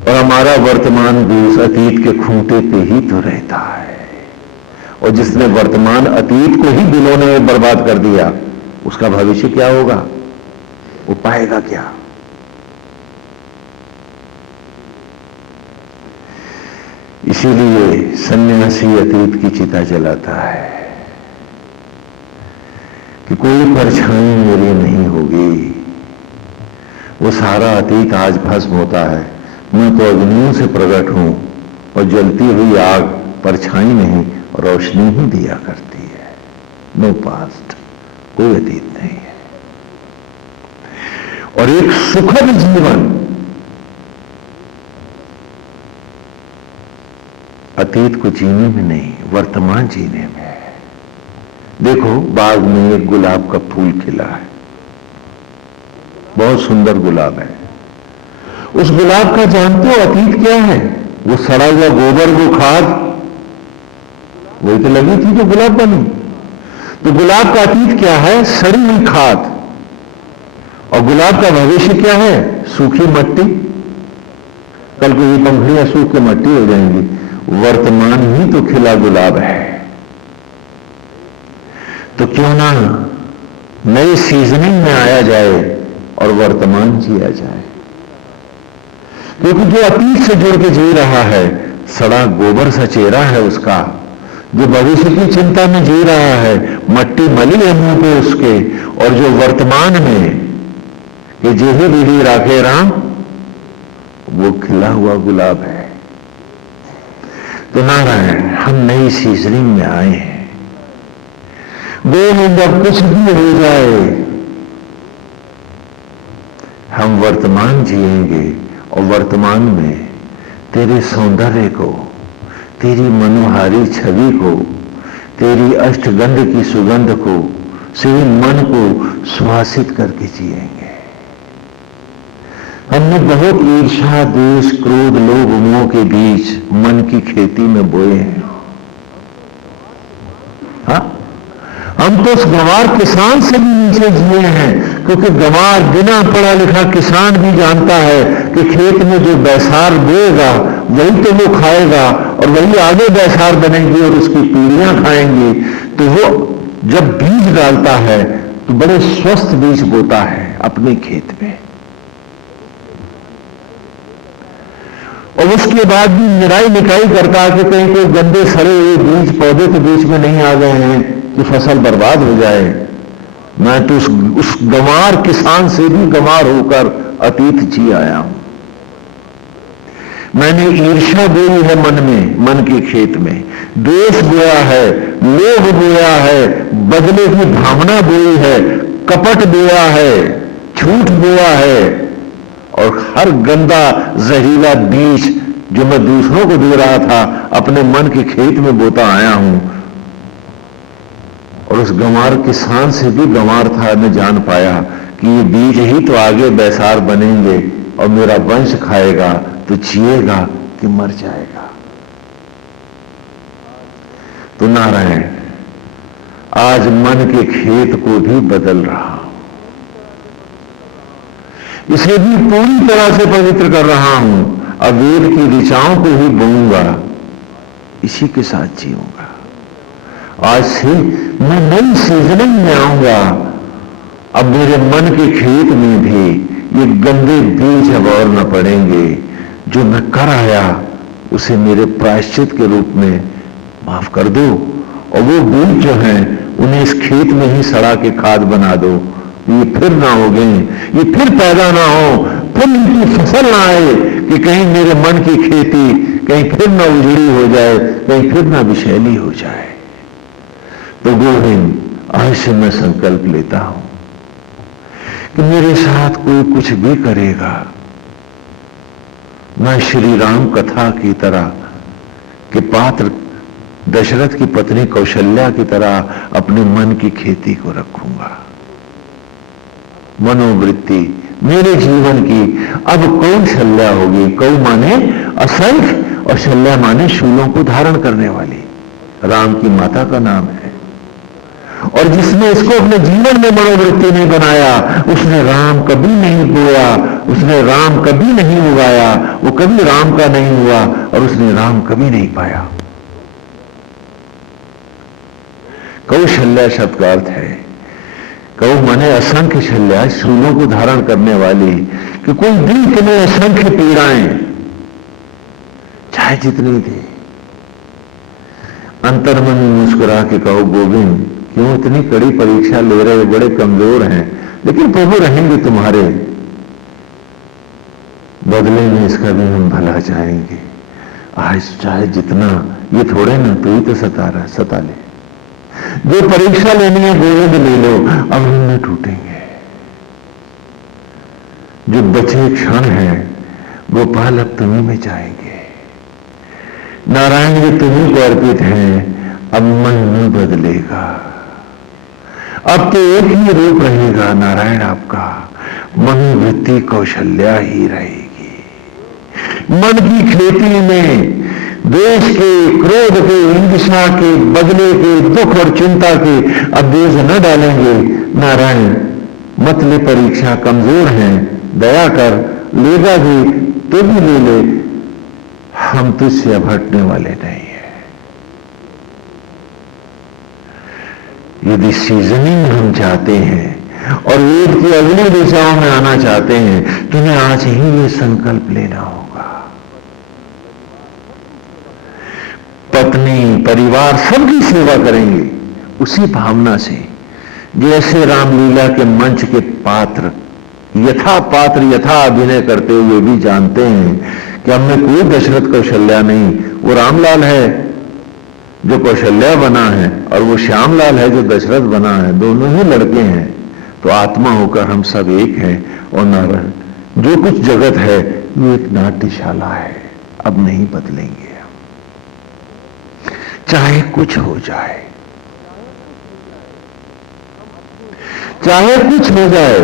और हमारा वर्तमान भी उस अतीत के खूंटे पे ही तो रहता है। और जिसने वर्तमान अतीत को ही दिलों ने बर्बाद कर दिया, उसका भविष्य क्या होगा, वो पाएगा क्या? इसीलिए सन्यासी अतीत की चिता जलाता है कि कोई परछाई मेरी नहीं होगी। वो सारा अतीत आज भस्म होता है, मैं तो अग्नियों से प्रकट हूं और जलती हुई आग परछाई नहीं, रोशनी ही दिया करती है। नो पास्ट, कोई अतीत नहीं है। और एक सुखद जीवन अतीत को जीने में नहीं, वर्तमान जीने में है। देखो बाग में एक गुलाब का फूल खिला है, बहुत सुंदर गुलाब है। उस गुलाब का जानते हो अतीत क्या है? वो सड़ा हुआ गोबर, वो खाद, वही तो लगी थी जो गुलाब बनी। तो गुलाब का अतीत क्या है? सड़ी हुई खाद। और गुलाब का भविष्य क्या है? सूखी मिट्टी। कल को ये पंखड़ियां सूख के मिट्टी हो जाएंगी। वर्तमान ही तो खिला गुलाब है। तो क्यों ना नई सीजनिंग में आया जाए और वर्तमान जिया जाए। क्योंकि जो अतीत से जुड़ के जी रहा है, सड़ा गोबर सा चेहरा है उसका। जो भविष्य की चिंता में जी रहा है, मट्टी मली है मुंह पे उसके। और जो वर्तमान में कि जे ही विधि राखे राम, वो खिला हुआ गुलाब है। तो नारायण, हम नई सीजनिंग में आए हैं। जब कुछ भी हो जाए, हम वर्तमान जिएंगे और वर्तमान में तेरे सौंदर्य को, तेरी मनोहारी छवि को, तेरी अष्टगंध की सुगंध को से मन को सुहासित करके जिएंगे। हमने बहुत ईर्ष्या, द्वेष, क्रोध, लोभ, मोह के बीच मन की खेती में बोए हैं। हाँ, हम तो उस गंवार किसान से भी नीचे जिए हैं। क्योंकि गंवार बिना पढ़ा लिखा किसान भी जानता है कि खेत में जो बैसार बोएगा वही तो वो खाएगा, और वही आगे बैसार बनेगी और उसकी पीढ़ियां खाएंगी। तो वो जब बीज डालता है तो बड़े स्वस्थ बीज बोता है अपने खेत में, और उसके बाद भी निराई निकाई करता है कि कहीं कोई गंदे सड़े हुए बीज पौधे के बीच में नहीं आ गए हैं कि फसल बर्बाद हो जाए। मैं तो उस गंवार किसान से भी गंवार होकर अतीत जी आया हूं। मैंने ईर्ष्या बोई है मन में, मन के खेत में द्वेष बोया है, लोभ बोया है, बदले की भावना बोई है, कपट बोया है, झूठ बोया है, और हर गंदा जहरीला बीज जो मैं दूसरों को दे रहा था अपने मन के खेत में बोता आया हूं। और उस गंवार किसान से भी गंवार था, मैं जान पाया कि ये बीज ही तो आगे बैसार बनेंगे और मेरा वंश खाएगा, तो जिएगा कि मर जाएगा। तो नारायण, आज मन के खेत को भी बदल रहा हूं, इसे भी पूरी तरह से पवित्र कर रहा हूं। अब वेद की ऋचाओं को ही बोऊंगा, इसी के साथ जीऊंगा। आज से मैं नई सीजनिंग में आऊंगा। अब मेरे मन के खेत में भी ये गंदे बीज अब और न पड़ेंगे। जो मैं कर आया उसे मेरे प्रायश्चित के रूप में माफ कर दो, और वो बीज जो हैं उन्हें इस खेत में ही सड़ा के खाद बना दो। ये फिर ना हो गए, ये फिर पैदा ना हो, फिर इनकी फसल ना आए कि कहीं मेरे मन की खेती कहीं फिर ना उजड़ी हो जाए, कहीं फिर ना विषैली हो जाए। तो गोविंद, आज से मैं संकल्प लेता हूं कि मेरे साथ कोई कुछ भी करेगा, मैं श्री राम कथा की तरह के पात्र दशरथ की पत्नी कौशल्या की तरह अपने मन की खेती को रखूंगा। मनोवृत्ति मेरे जीवन की अब कौन शल्या होगी? कौ माने असंख्य और शल्या माने शूलों को धारण करने वाली, राम की माता का नाम है। और जिसने इसको अपने जीवन में मनोवृत्ति नहीं बनाया, उसने राम कभी नहीं बोया, उसने राम कभी नहीं उगाया, वो कभी राम का नहीं हुआ और उसने राम कभी नहीं पाया। कौशल्या शब्द का अर्थ है, कौ माने असंख्य शल्या, शूलों को धारण करने वाली, कि कोई दिन के लिए असंख्य पीड़ाएं चाहे जितनी दे। अंतर्मन में मुस्कुरा के कहो, गोविंद क्यों इतनी कड़ी परीक्षा ले रहे हो, बड़े कमजोर हैं, लेकिन प्रभु रहेंगे तुम्हारे, बदले में इसका भी हम भला चाहेंगे। आज चाहे जितना, ये थोड़े ना तू ही तो सता ले, जो परीक्षा लेनी है गोविंद ले लो, अब हम न टूटेंगे। जो बचे क्षण है गोपाल अब तुम्ही में जाएंगे, नारायण जी तुम्ही को अर्पित हैं, अब मन न बदलेगा, अब तो एक ही रूप रहेगा नारायण आपका, मनोवृत्ति कौशल्या ही रहेगी। मन की खेती में देश के, क्रोध के, हिंसा के, बदले के, दुख और चिंता के अब बीज न डालेंगे। नारायण मत ले परीक्षा, कमजोर हैं, दया कर, लेगा भी तो भी ले ले, हम तुझसे अब हटने वाले नहीं है। यदि सीजनिंग हम चाहते हैं और वेद की अगली दिशाओं में आना चाहते हैं, तुम्हें आज ही ये संकल्प लेना होगा। पत्नी, परिवार सबकी सेवा करेंगे उसी भावना से, जैसे रामलीला के मंच के पात्र यथा अभिनय करते हुए भी जानते हैं कि हमें कोई दशरथ कौशल्या नहीं, वो रामलाल है जो कौशल्या बना है और वो श्यामलाल है जो दशरथ बना है, दोनों ही लड़के हैं। तो आत्मा होकर हम सब एक हैं और नारायण जो कुछ जगत है वो एक नाट्यशाला है, अब नहीं बदलेंगे, चाहे कुछ हो जाए, चाहे कुछ हो जाए,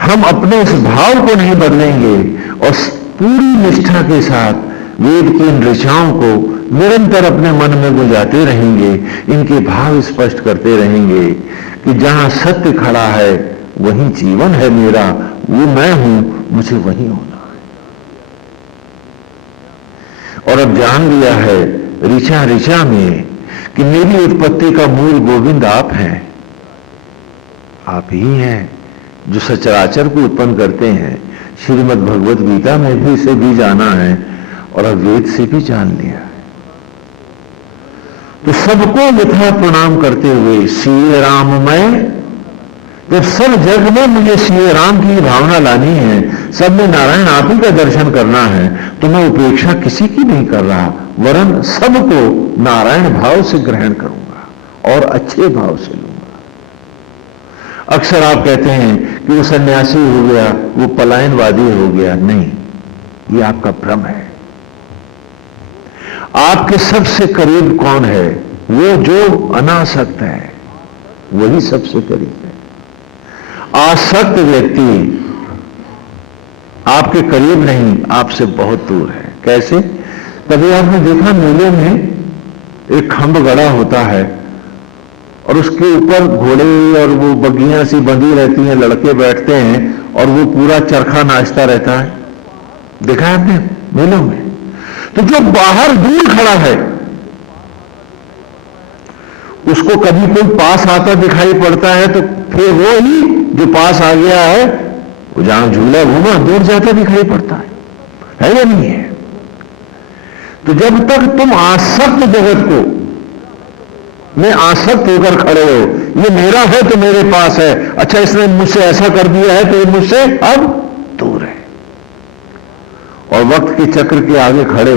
हम अपने इस भाव को नहीं बदलेंगे और पूरी निष्ठा के साथ वेद की इन ऋचाओं को निरंतर अपने मन में गुंजाते रहेंगे, इनके भाव स्पष्ट करते रहेंगे कि जहां सत्य खड़ा है वही जीवन है मेरा, वो मैं हूं, मुझे वही होना है। और अब जान लिया है ऋचा ऋचा में कि मेरी उत्पत्ति का मूल गोविंद आप हैं, आप ही हैं जो सचराचर को उत्पन्न करते हैं। श्रीमद् भगवत गीता में भी इसे भी जाना है और अब वेद से भी जान लिया है। तो सबको यथा प्रणाम करते हुए श्री राममय, जब सब जग में मुझे श्री राम की भावना लानी है, सब में नारायण आप ही का दर्शन करना है, तो मैं उपेक्षा किसी की नहीं कर रहा, वरन सबको नारायण भाव से ग्रहण करूंगा और अच्छे भाव से लूंगा। अक्सर आप कहते हैं कि वो सन्यासी हो गया, वो पलायनवादी हो गया, नहीं, ये आपका भ्रम है। आपके सबसे करीब कौन है? वो जो अनासक्त है, वही सबसे करीब है। आसक्त व्यक्ति आपके करीब नहीं, आपसे बहुत दूर है। कैसे? कभी आपने देखा मेले में एक खंभ गड़ा होता है और उसके ऊपर घोड़े और वो बग्गियां सी बंधी रहती हैं, लड़के बैठते हैं और वो पूरा चरखा नाचता रहता है, देखा है आपने मेलों में? तो जो बाहर दूर खड़ा है उसको कभी कोई पास आता दिखाई पड़ता है तो फिर वो ही जो पास आ गया है, वो जहां झूला घूमा दूर जाता दिखाई पड़ता है या नहीं है? तो जब तक तुम आसक्त जगत को में आसक्त होकर खड़े हो, ये मेरा है तो मेरे पास है, अच्छा इसने मुझसे ऐसा कर दिया है तो ये मुझसे अब दूर है, और वक्त के चक्र के आगे खड़े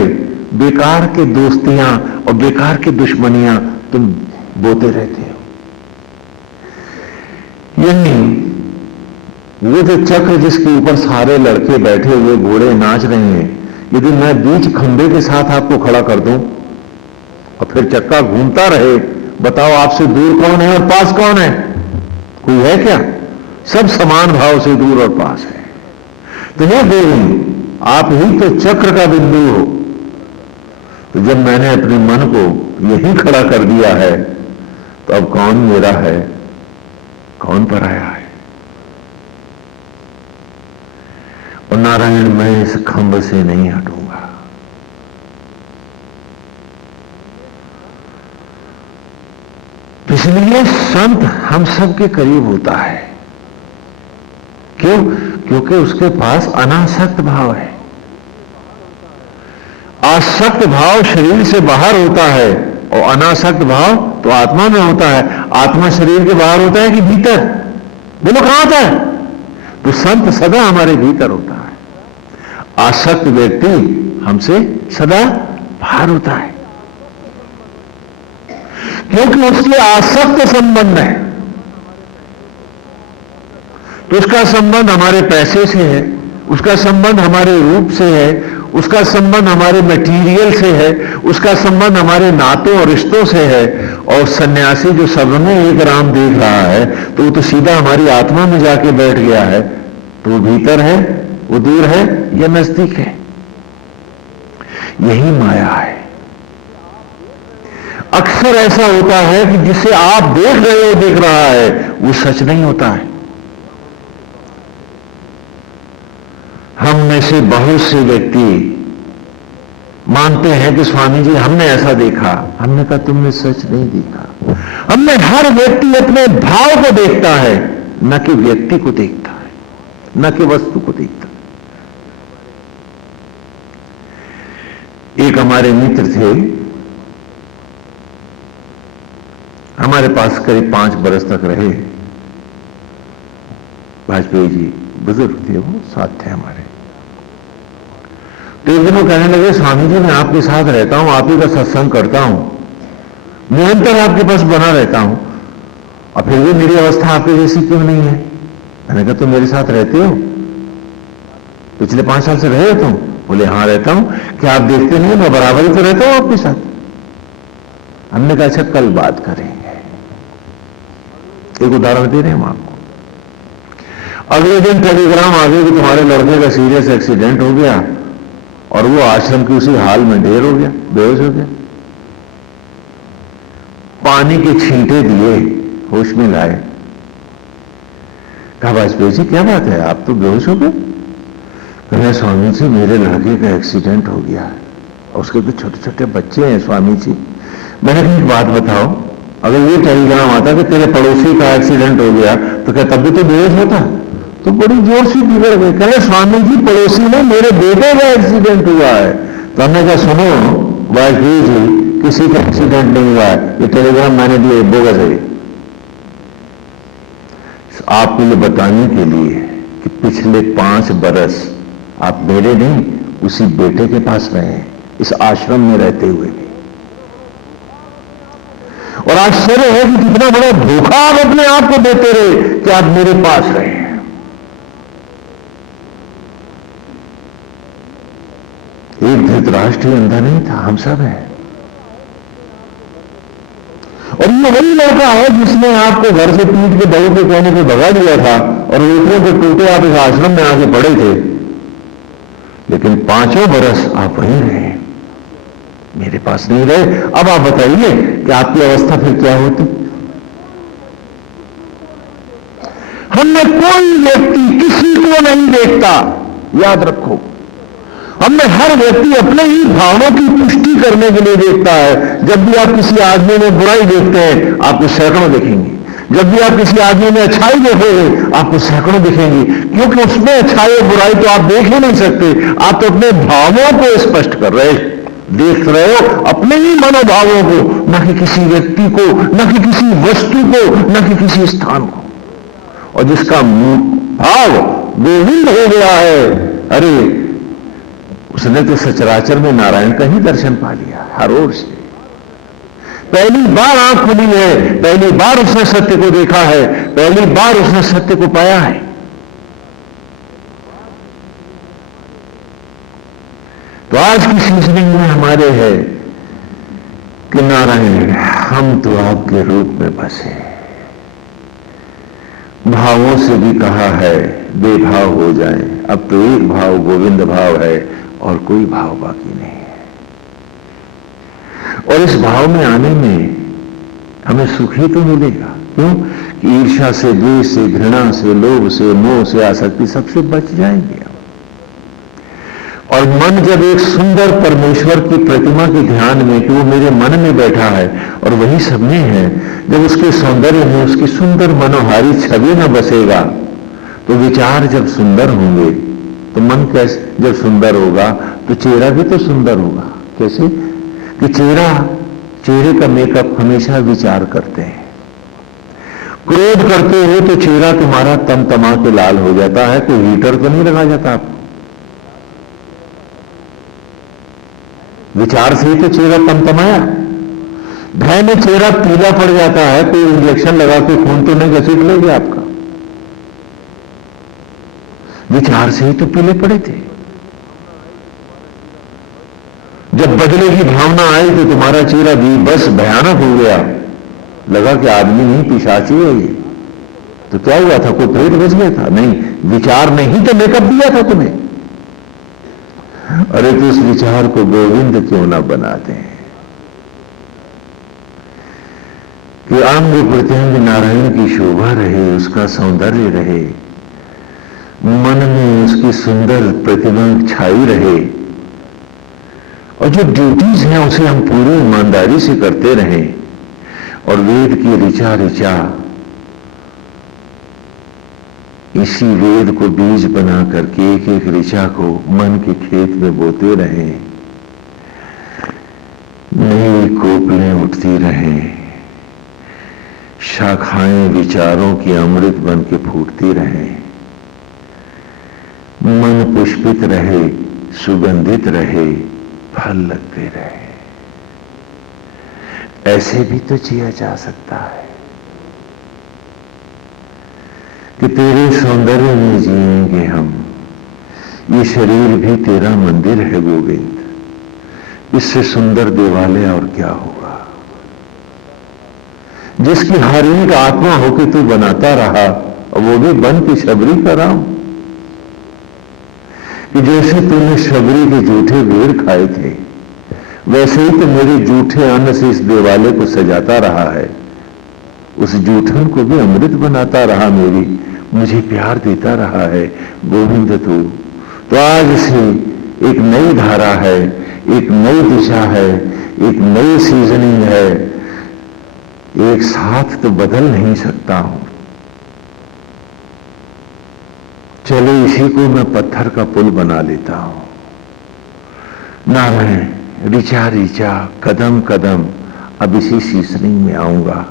बेकार के दोस्तियां और बेकार की दुश्मनियां तुम बोते रहते हो। यही वो जो चक्र जिसके ऊपर सारे लड़के बैठे हुए घोड़े नाच रहे हैं, यदि मैं बीच खंभे के साथ आपको खड़ा कर दूं और फिर चक्का घूमता रहे, बताओ आपसे दूर कौन है और पास कौन है? कोई है क्या? सब समान भाव से दूर और पास है। तो हे गोविंद, आप ही तो चक्र का बिंदु हो। तो जब मैंने अपने मन को यही खड़ा कर दिया है, तो अब कौन मेरा है, कौन पराया है? और नारायण, मैं इस खंभ से नहीं हटूंगा। इसलिए संत हम सबके करीब होता है। क्यों? क्योंकि उसके पास अनासक्त भाव है। आसक्त भाव शरीर से बाहर होता है और अनासक्त भाव तो आत्मा में होता है। आत्मा शरीर के बाहर होता है कि भीतर? बोलो कहां होता है? तो संत सदा हमारे भीतर होता है। आसक्त व्यक्ति हमसे सदा बाहर होता है, क्योंकि उसके आसक्त संबंध है। तो उसका संबंध हमारे पैसे से है, उसका संबंध हमारे रूप से है, उसका संबंध हमारे मटेरियल से है, उसका संबंध हमारे नातों और रिश्तों से है। और सन्यासी जो सब में एक राम देख रहा है, तो वो तो सीधा हमारी आत्मा में जाके बैठ गया है। तो वो भीतर है, वो दूर है या नजदीक है? यही माया है। अक्सर ऐसा होता है कि जिसे आप देख रहे हो, देख रहा है, वो सच नहीं होता है। हम में से बहुत से व्यक्ति मानते हैं कि स्वामी जी हमने ऐसा देखा। हमने कहा तुमने सच नहीं देखा। हमने हर व्यक्ति अपने भाव को देखता है, न कि व्यक्ति को देखता है, न कि वस्तु को देखता है। एक हमारे मित्र थे, हमारे पास करीब 5 बरस तक रहे। वाजपेयी जी बुजुर्ग थे, वो साथ थे हमारे। तो एक दिन वो कहने लगे, स्वामी जी मैं आपके साथ रहता हूं, आप ही का सत्संग करता हूं, निरंतर आपके पास बना रहता हूं, और फिर भी मेरी अवस्था आपके जैसी क्यों नहीं है? मैंने कहा तुम मेरे साथ रहते हो? पिछले 5 साल से रहे हो तुम? बोले हाँ रहता हूं। क्या आप देखते नहीं, मैं बराबर ही तो रहता हूं आपके साथ। हमने कहा अच्छा कल बात करेंगे। एक उदाहरण दे रहे हैं हम आपको। अगले दिन टेलीग्राम आ गया कि तुम्हारे लड़के का सीरियस एक्सीडेंट हो गया और वो आश्रम की उसी हाल में ढेर हो गया, बेहोश हो गया। पानी के छींटे दिए, होश में लाए। कहा वाजपेयी जी क्या बात है, आप तो बेहोश हो गए? कहने स्वामी जी मेरे लड़के का एक्सीडेंट हो गया है और उसके तो छोटे छोटे बच्चे हैं स्वामी जी। मैंने कहा एक बात बताओ, अगर ये टेलीग्राम आता कि तेरे पड़ोसी का एक्सीडेंट हो गया तो क्या तब भी तो बेहोश होता? तो बड़ी जोर से बिगड़ गए। कहने स्वामी जी पड़ोसी में मेरे बेटे का एक्सीडेंट हुआ है। तो हमने कहा सुनो वाजपेयी जी, किसी का एक्सीडेंट नहीं हुआ है, ये टेलीग्राम मैंने दिए बोगस है। आपको ये बताने के लिए कि पिछले 5 बरस आप मेरे नहीं उसी बेटे के पास रहे हैं, इस आश्रम में रहते हुए भी। और आश्चर्य है कि कितना बड़ा धोखा आप अपने आप को देते रहे कि आप मेरे पास रहे। एक धृतराष्ट्र अंधा नहीं था, हम सब हैं। और ये वही लड़का है जिसने आपको घर से पीट के दौड़ के कहने को भगा दिया था और रोटियों के टूटे आप इस आश्रम में आके पड़े थे। लेकिन 5 बरस आप वहीं रहे, मेरे पास नहीं रहे। अब आप बताइए कि आपकी अवस्था फिर क्या होती? हमने कोई व्यक्ति किसी को नहीं देखता, याद रखो। हमने हर व्यक्ति अपने ही भावों की पुष्टि करने के लिए देखता है। जब भी आप किसी आदमी में बुराई देखते हैं, आपको सैकड़ों दिखेंगी। जब भी आप किसी आदमी में अच्छाई देखोगे, आपको सैकड़ों दिखेंगी, क्योंकि उसमें अच्छाई और बुराई तो आप देख ही नहीं सकते। आप तो अपने भावों को स्पष्ट कर रहे, देख रहे हो अपने ही मनोभावों को, न कि किसी व्यक्ति को, न कि किसी वस्तु को, न कि किसी स्थान को। और जिसका भाव गोविंद हो गया है, अरे उसने तो सचराचर में नारायण का ही दर्शन पा लिया हर ओर से। पहली बार आंख खुली है, पहली बार उसने सत्य को देखा है, पहली बार उसने सत्य को पाया है। तो आज की सीजनिंग में हमारे है कि नारायण हम तो आपके रूप में बसे। भावों से भी कहा है बेभाव हो जाए, अब तो एक भाव गोविंद भाव है और कोई भाव बाकी नहीं है। और इस भाव में आने में हमें सुख ही तो मिलेगा। क्यों कि ईर्ष्या से, द्वेष से, घृणा से, लोभ से, मोह से, आसक्ति सबसे बच जाएंगे। और मन जब एक सुंदर परमेश्वर की प्रतिमा के ध्यान में कि वो मेरे मन में बैठा है और वही सब में है, जब उसके सौंदर्य में उसकी सुंदर मनोहारी छवि न बसेगा, तो विचार जब सुंदर होंगे तो मन कैसे, जब सुंदर होगा तो चेहरा भी तो सुंदर होगा। कैसे कि चेहरे का मेकअप हमेशा विचार करते हैं। क्रोध करते हो तो चेहरा तुम्हारा तमतमा के लाल हो जाता है, कोई हीटर तो नहीं लगा जाता आपको। विचार से ही तो चेहरा तमतमाया। भय में चेहरा पीला पड़ जाता है, कोई इंजेक्शन लगा के खून तो नहीं घसीट लेंगे आपका। विचार से ही तो पीले पड़े थे। जब बदले की भावना आई तो तुम्हारा चेहरा भी बस भयानक हो गया, लगा कि आदमी नहीं पिशाची है ये। तो क्या हुआ था, कोई प्रेत बच गया था? नहीं, विचार ने ही तो मेकअप दिया था तुम्हें। अरे तो उस विचार को गोविंद क्यों ना बनाते हैं कि अंग प्रत्यंग नारायण की शोभा रहे, उसका सौंदर्य रहे, मन में उसकी सुंदर प्रतिमा छाई रहे, और जो ड्यूटीज हैं उसे हम पूरी ईमानदारी से करते रहें, और वेद की ऋचा इसी वेद को बीज बना करके एक एक ऋचा को मन के खेत में बोते रहें, नई कोपलें उठती रहें, शाखाएं विचारों की अमृत बन के फूटती रहें, मन पुष्पित रहे, सुगंधित रहे, फल लगते रहे। ऐसे भी तो जिया जा सकता है कि तेरे सौंदर्य में जिएंगे हम। ये शरीर भी तेरा मंदिर है गोविंद, इससे सुंदर देवालय और क्या होगा। जिसकी हर एक आत्मा होके तू बनाता रहा, और वो भी बन के शबरी का राम। कि जैसे तूने शबरी के जूठे भेड़ खाए थे, वैसे ही तो मेरे जूठे अन्न से इस देवालय को सजाता रहा है, उस जूठन को भी अमृत बनाता रहा, मुझे प्यार देता रहा है गोविंद तू। तो आज से एक नई धारा है, एक नई दिशा है, एक नई सीजनिंग है, एक साथ तो बदल नहीं सकता हूं। चलो इसी को मैं पत्थर का पुल बना लेता हूं। नारायण ऋचा कदम कदम अब इसी सीजनिंग में आऊंगा।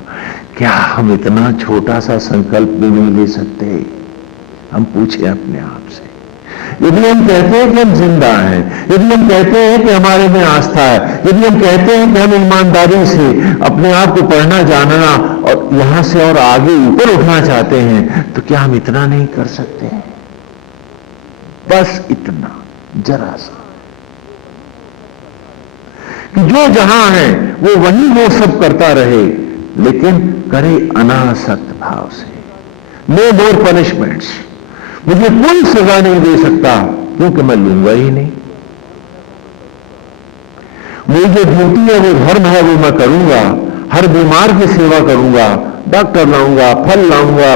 क्या हम इतना छोटा सा संकल्प भी नहीं ले सकते? हम पूछे अपने आप से। यदि हम कहते हैं कि हम जिंदा हैं, यदि हम कहते हैं कि हमारे में आस्था है, यदि हम कहते हैं कि हम ईमानदारी से अपने आप को पढ़ना जानना और यहां से और आगे ऊपर उठना चाहते हैं, तो क्या हम इतना नहीं कर सकते हैं? बस इतना जरा सा कि जो जहां है वो वही वो सब करता रहे, लेकिन करे अनासक्त भाव से। नो मोर पनिशमेंट्स, मुझे कोई सजा नहीं दे सकता क्योंकि मैं लूंगा ही नहीं। मेरी जो ड्यूटी है, वो धर्म है, वो मैं करूंगा। हर बीमार की सेवा करूंगा, डॉक्टर लाऊंगा, फल लाऊंगा,